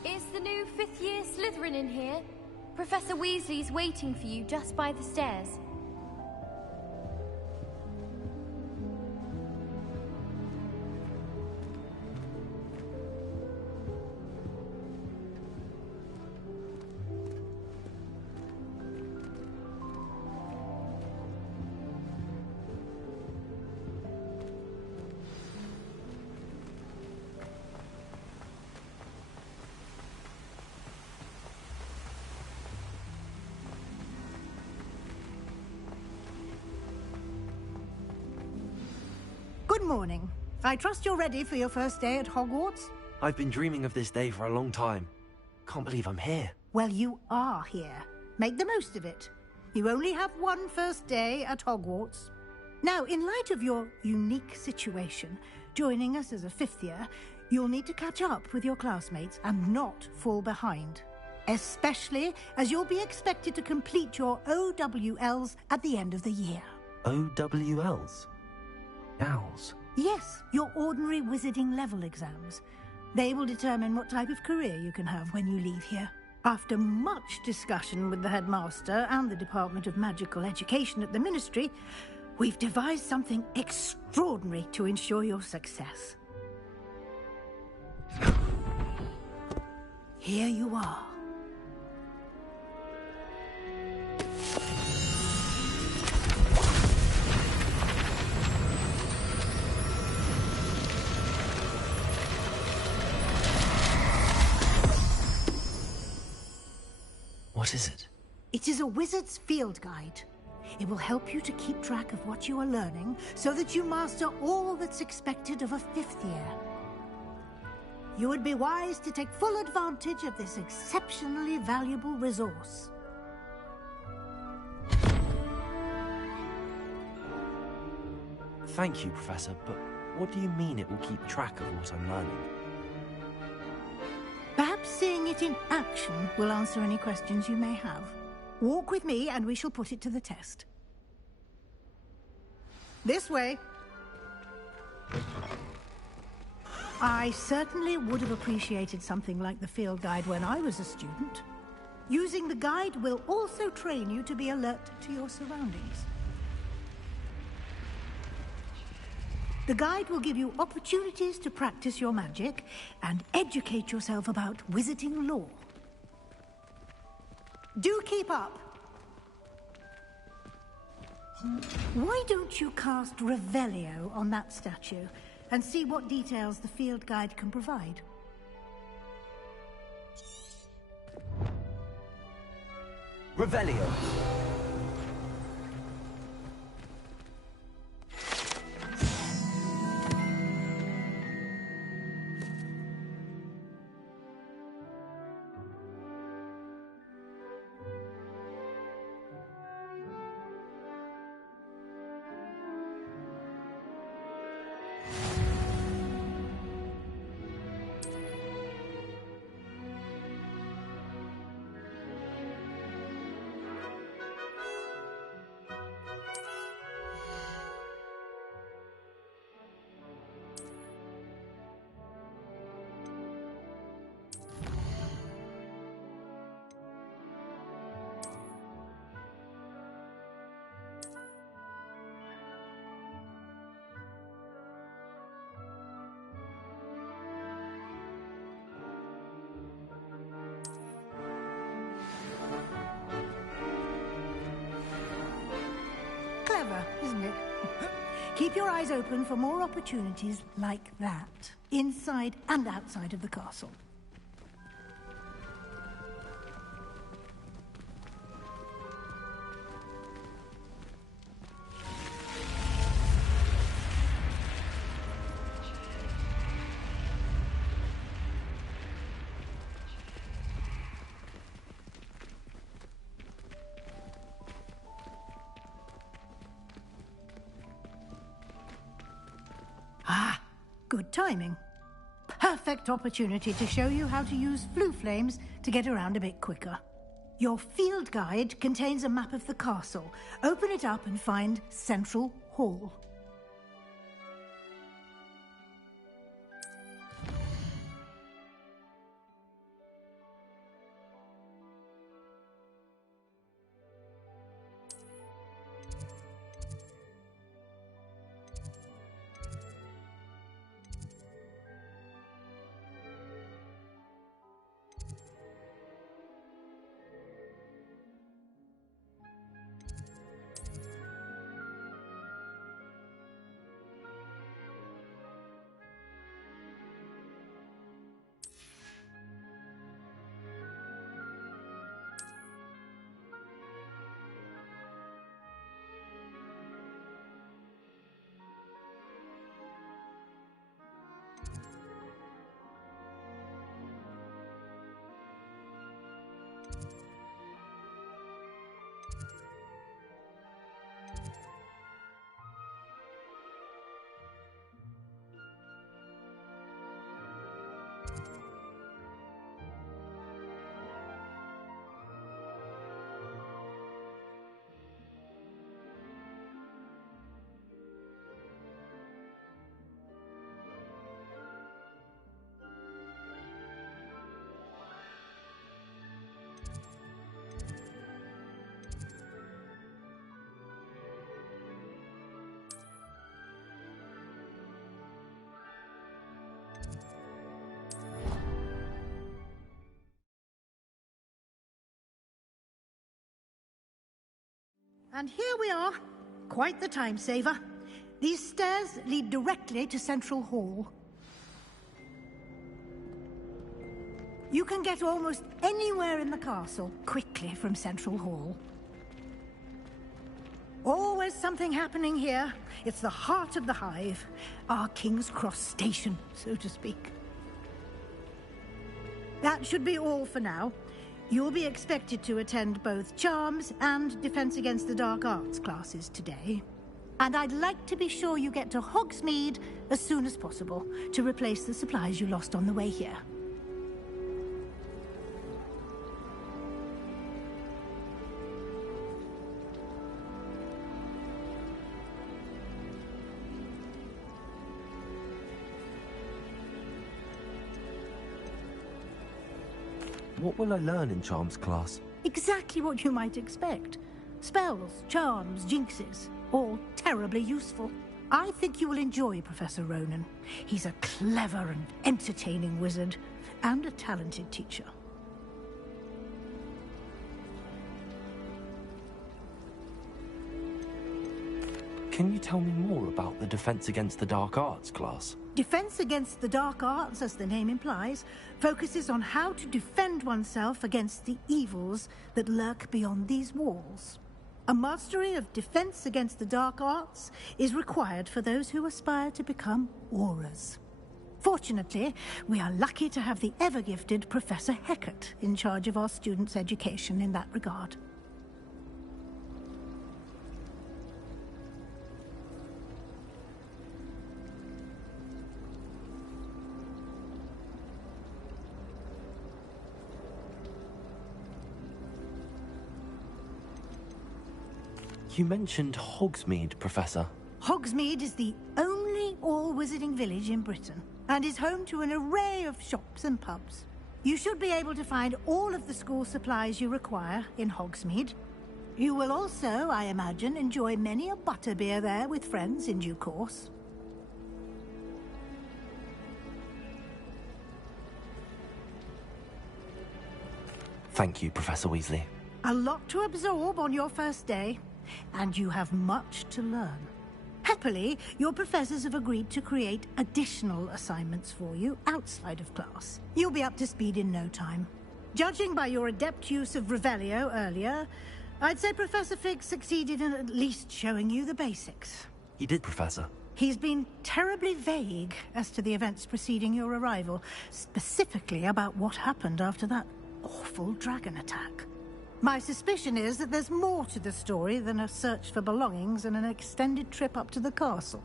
Is the new 5th year Slytherin in here? Professor Weasley's waiting for you just by the stairs. Good morning. I trust you're ready for your first day at Hogwarts? I've been dreaming of this day for a long time. Can't believe I'm here. Well, you are here. Make the most of it. You only have one first day at Hogwarts. Now, in light of your unique situation, joining us as a 5th year, you'll need to catch up with your classmates and not fall behind. Especially as you'll be expected to complete your OWLs at the end of the year. OWLs? Owls? Yes, your ordinary wizarding level exams. They will determine what type of career you can have when you leave here. After much discussion with the headmaster and the Department of Magical Education at the Ministry, we've devised something extraordinary to ensure your success. Here you are. What is it? It is a wizard's field guide. It will help you to keep track of what you are learning so that you master all that's expected of a 5th year. You would be wise to take full advantage of this exceptionally valuable resource. Thank you, Professor, but what do you mean it will keep track of what I'm learning? Perhaps seeing it in action will answer any questions you may have. Walk with me and we shall put it to the test. This way. I certainly would have appreciated something like the field guide when I was a student. Using the guide will also train you to be alert to your surroundings. The guide will give you opportunities to practice your magic and educate yourself about wizarding lore. Do keep up. Why don't you cast Revelio on that statue and see what details the field guide can provide? Revelio! Clever, isn't it? Keep your eyes open for more opportunities like that, inside and outside of the castle. Ah, good timing. Perfect opportunity to show you how to use flue flames to get around a bit quicker. Your field guide contains a map of the castle. Open it up and find Central Hall. And here we are. Quite the time saver. These stairs lead directly to Central Hall. You can get almost anywhere in the castle quickly from Central Hall. Always something happening here. It's the heart of the Hive. Our King's Cross station, so to speak. That should be all for now. You'll be expected to attend both Charms and Defense Against the Dark Arts classes today. And I'd like to be sure you get to Hogsmeade as soon as possible to replace the supplies you lost on the way here. What will I learn in Charms class? Exactly what you might expect. Spells, charms, jinxes, all terribly useful. I think you will enjoy Professor Ronen. He's a clever and entertaining wizard, and a talented teacher. Can you tell me more about the Defense Against the Dark Arts class? Defense Against the Dark Arts, as the name implies, focuses on how to defend oneself against the evils that lurk beyond these walls. A mastery of Defense Against the Dark Arts is required for those who aspire to become Aurors. Fortunately, we are lucky to have the ever-gifted Professor Hecat in charge of our students' education in that regard. You mentioned Hogsmeade, Professor. Hogsmeade is the only all-wizarding village in Britain, and is home to an array of shops and pubs. You should be able to find all of the school supplies you require in Hogsmeade. You will also, I imagine, enjoy many a butterbeer there with friends in due course. Thank you, Professor Weasley. A lot to absorb on your first day, and you have much to learn. Happily, your professors have agreed to create additional assignments for you outside of class. You'll be up to speed in no time. Judging by your adept use of Revelio earlier, I'd say Professor Fig succeeded in at least showing you the basics. He did, Professor. He's been terribly vague as to the events preceding your arrival, specifically about what happened after that awful dragon attack. My suspicion is that there's more to the story than a search for belongings and an extended trip up to the castle.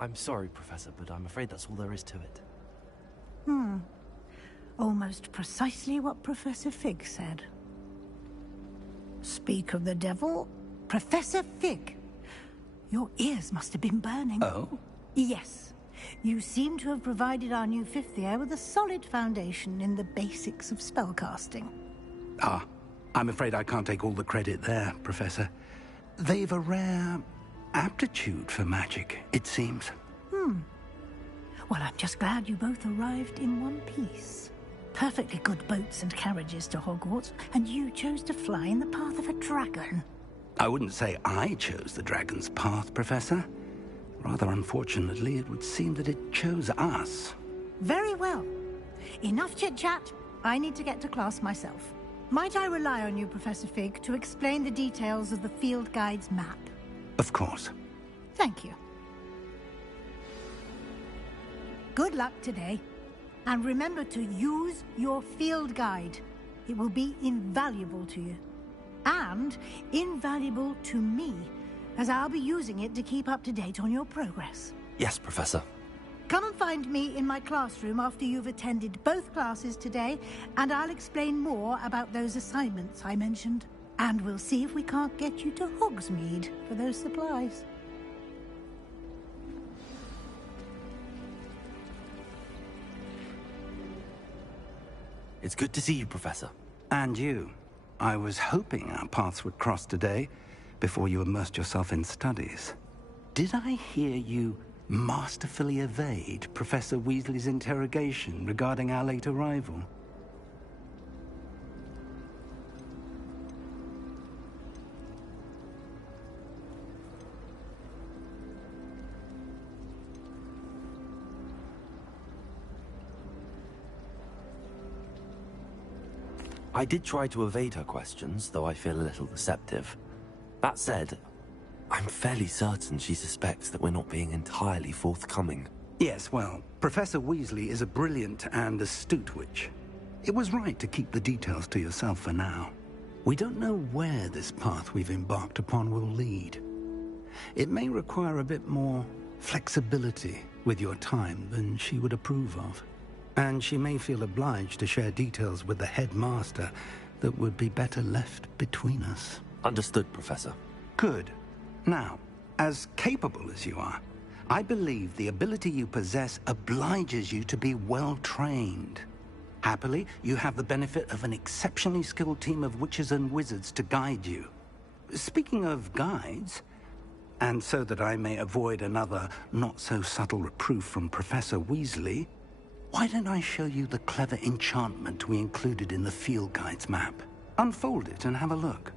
I'm sorry, Professor, but I'm afraid that's all there is to it. Almost precisely what Professor Fig said. Speak of the devil, Professor Fig. Your ears must have been burning. Oh? Yes. You seem to have provided our new fifth year with a solid foundation in the basics of spellcasting. Ah, I'm afraid I can't take all the credit there, Professor. They've a rare aptitude for magic, it seems. Well, I'm just glad you both arrived in one piece. Perfectly good boats and carriages to Hogwarts, and you chose to fly in the path of a dragon. I wouldn't say I chose the dragon's path, Professor. Rather unfortunately, it would seem that it chose us. Very well. Enough chit-chat. I need to get to class myself. Might I rely on you, Professor Fig, to explain the details of the field guide's map? Of course. Thank you. Good luck today. And remember to use your field guide. It will be invaluable to you. And invaluable to me, as I'll be using it to keep up to date on your progress. Yes, Professor. Come and find me in my classroom after you've attended both classes today, and I'll explain more about those assignments I mentioned. And we'll see if we can't get you to Hogsmeade for those supplies. It's good to see you, Professor. And you. I was hoping our paths would cross today, before you immersed yourself in studies. Did I hear you masterfully evade Professor Weasley's interrogation regarding our late arrival? I did try to evade her questions, though I feel a little receptive. That said, I'm fairly certain she suspects that we're not being entirely forthcoming. Yes, well, Professor Weasley is a brilliant and astute witch. It was right to keep the details to yourself for now. We don't know where this path we've embarked upon will lead. It may require a bit more flexibility with your time than she would approve of. And she may feel obliged to share details with the headmaster that would be better left between us. Understood, Professor. Good. Now, as capable as you are, I believe the ability you possess obliges you to be well-trained. Happily, you have the benefit of an exceptionally skilled team of witches and wizards to guide you. Speaking of guides, and so that I may avoid another not-so-subtle reproof from Professor Weasley, why don't I show you the clever enchantment we included in the field guide's map? Unfold it and have a look.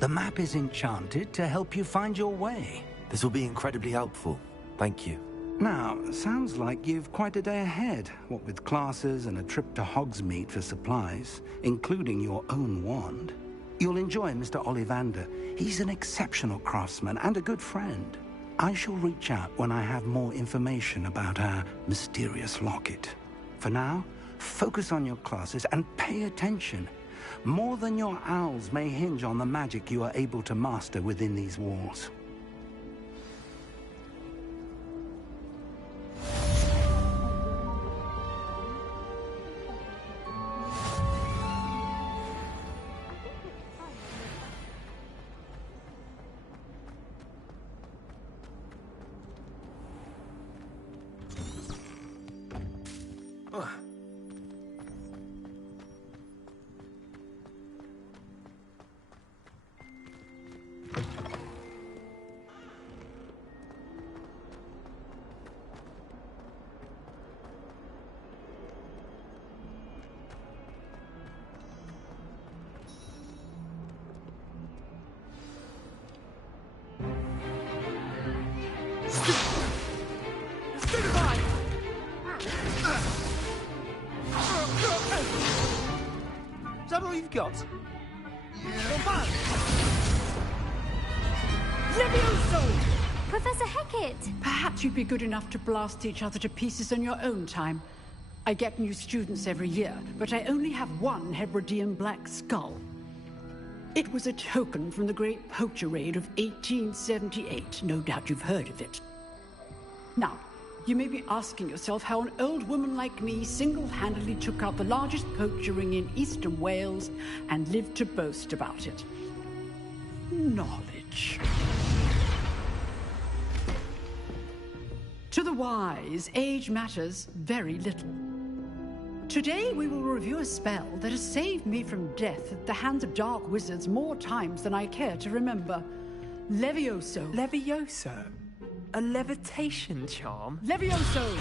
The map is enchanted to help you find your way. This will be incredibly helpful. Thank you. Now, sounds like you've quite a day ahead, what with classes and a trip to Hogsmeade for supplies, including your own wand. You'll enjoy Mr. Ollivander. He's an exceptional craftsman and a good friend. I shall reach out when I have more information about our mysterious locket. For now, focus on your classes and pay attention. More than your owls may hinge on the magic you are able to master within these walls. Is that all you've got? Levioso! Professor Hecat! Perhaps you'd be good enough to blast each other to pieces in your own time. I get new students every year, but I only have one Hebridean black skull. It was a token from the Great Poacher Raid of 1878. No doubt you've heard of it. Now, you may be asking yourself how an old woman like me single-handedly took out the largest poacher ring in eastern Wales and lived to boast about it. Knowledge. To the wise, age matters very little. Today we will review a spell that has saved me from death at the hands of dark wizards more times than I care to remember. Levioso. Levioso? A levitation charm? Levioso!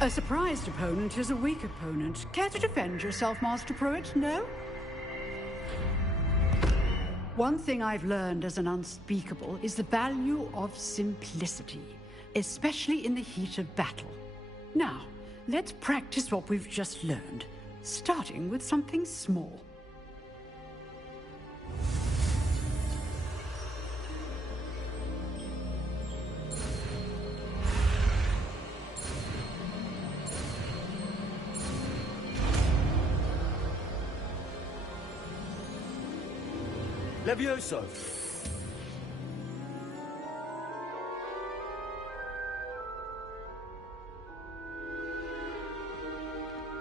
A surprised opponent is a weak opponent. Care to defend yourself, Master Pruitt? No? One thing I've learned as an unspeakable is the value of simplicity, especially in the heat of battle. Now, let's practice what we've just learned, starting with something small. Levioso!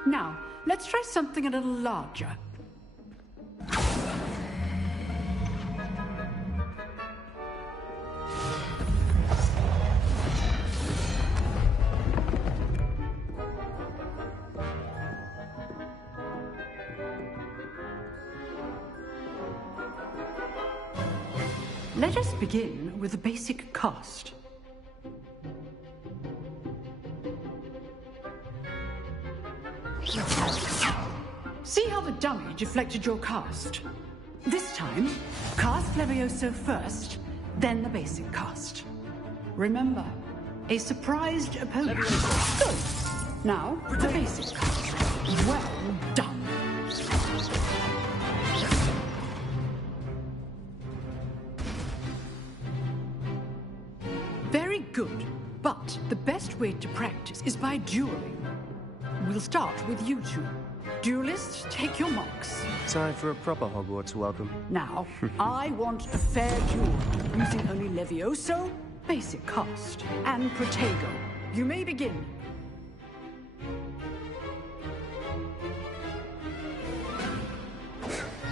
Now, let's try something a little larger. Let us begin with the basic cast. See how the dummy deflected your cast? This time, cast Levioso first, then the basic cast. Remember, a surprised opponent. Good. Now, the basic cast. Well done. Very good, but the best way to practice is by dueling. We'll start with you two. Duelists, take your marks. Time for a proper Hogwarts welcome. Now, I want a fair duel, using only Levioso, basic cast, and Protego. You may begin.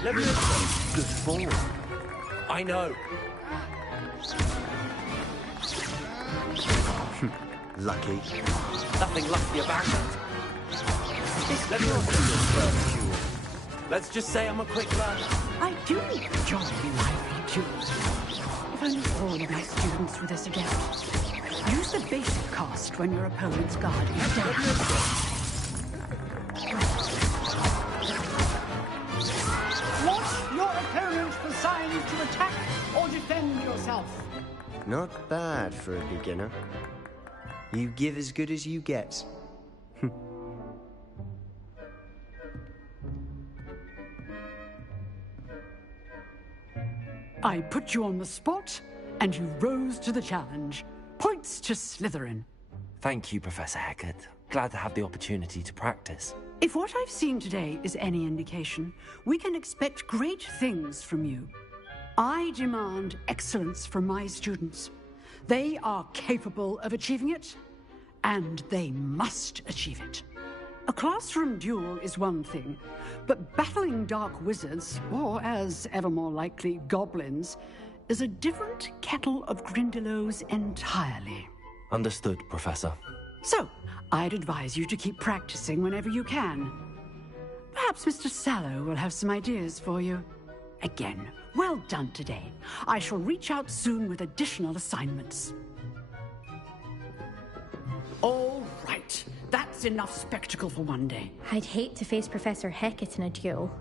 Levioso. Good form. I know. Lucky. Nothing lucky about it. Levioso's first duel. Let's just say I'm a quick learner. I do enjoy lively duels. If only all of my students were this adept. Use the basic cast when your opponent's guard is down. Watch your opponent for signs to attack or defend yourself. Not bad for a beginner. You give as good as you get. I put you on the spot, and you rose to the challenge. Points to Slytherin. Thank you, Professor Hecat. Glad to have the opportunity to practice. If what I've seen today is any indication, we can expect great things from you. I demand excellence from my students. They are capable of achieving it, and they must achieve it. A classroom duel is one thing, but battling dark wizards, or as ever more likely, goblins, is a different kettle of Grindylows entirely. Understood, Professor. So, I'd advise you to keep practicing whenever you can. Perhaps Mr. Sallow will have some ideas for you. Again, well done today. I shall reach out soon with additional assignments. All right. That's enough spectacle for one day. I'd hate to face Professor Hecat in a duel.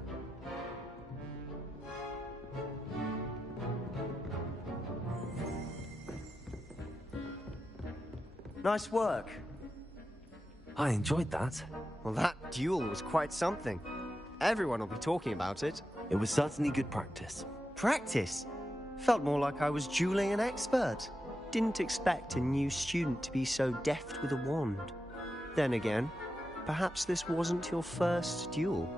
Nice work. I enjoyed that. Well, that duel was quite something. Everyone will be talking about it. It was certainly good practice. Practice? Felt more like I was dueling an expert. Didn't expect a new student to be so deft with a wand. Then again, perhaps this wasn't your first duel.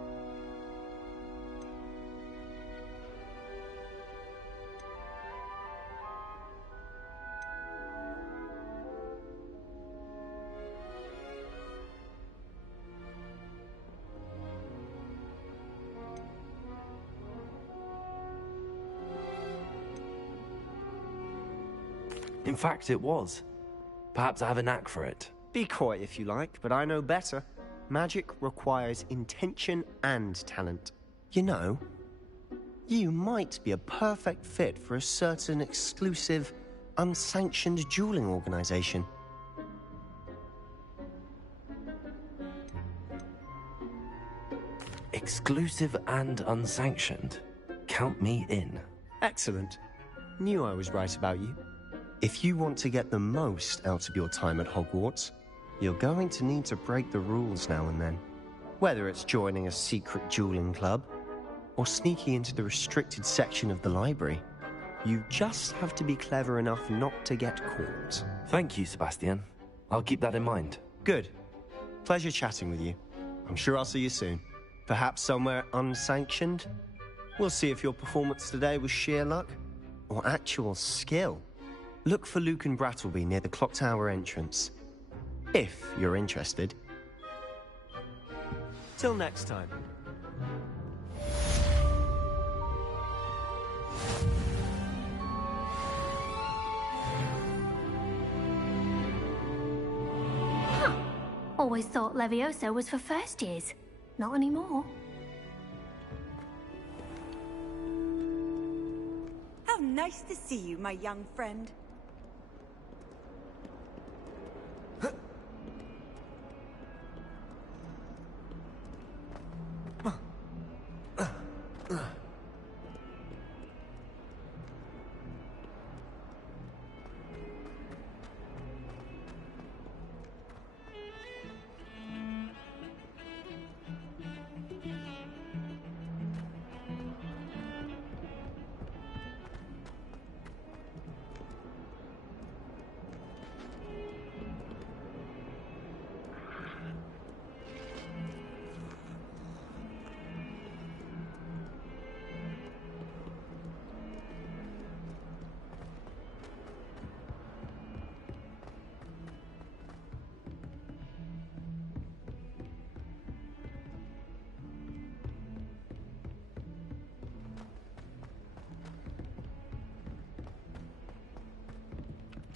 In fact, it was. Perhaps I have a knack for it. Be coy if you like, but I know better. Magic requires intention and talent. You know, you might be a perfect fit for a certain exclusive, unsanctioned dueling organization. Exclusive and unsanctioned. Count me in. Excellent. Knew I was right about you. If you want to get the most out of your time at Hogwarts, you're going to need to break the rules now and then. Whether it's joining a secret dueling club, or sneaking into the restricted section of the library, you just have to be clever enough not to get caught. Thank you, Sebastian. I'll keep that in mind. Good. Pleasure chatting with you. I'm sure I'll see you soon. Perhaps somewhere unsanctioned? We'll see if your performance today was sheer luck, or actual skill. Look for Luke and Brattleby near the Clock Tower entrance. If you're interested. Till next time. Huh. Always thought Levioso was for first years. Not anymore. How Nice to see you, my young friend.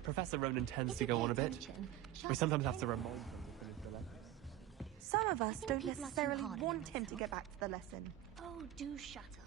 Professor Ronan tends to go on a bit. We sometimes have to remind him to finish the lesson. Some of us don't necessarily want him to get back to the lesson. Oh, do shut up.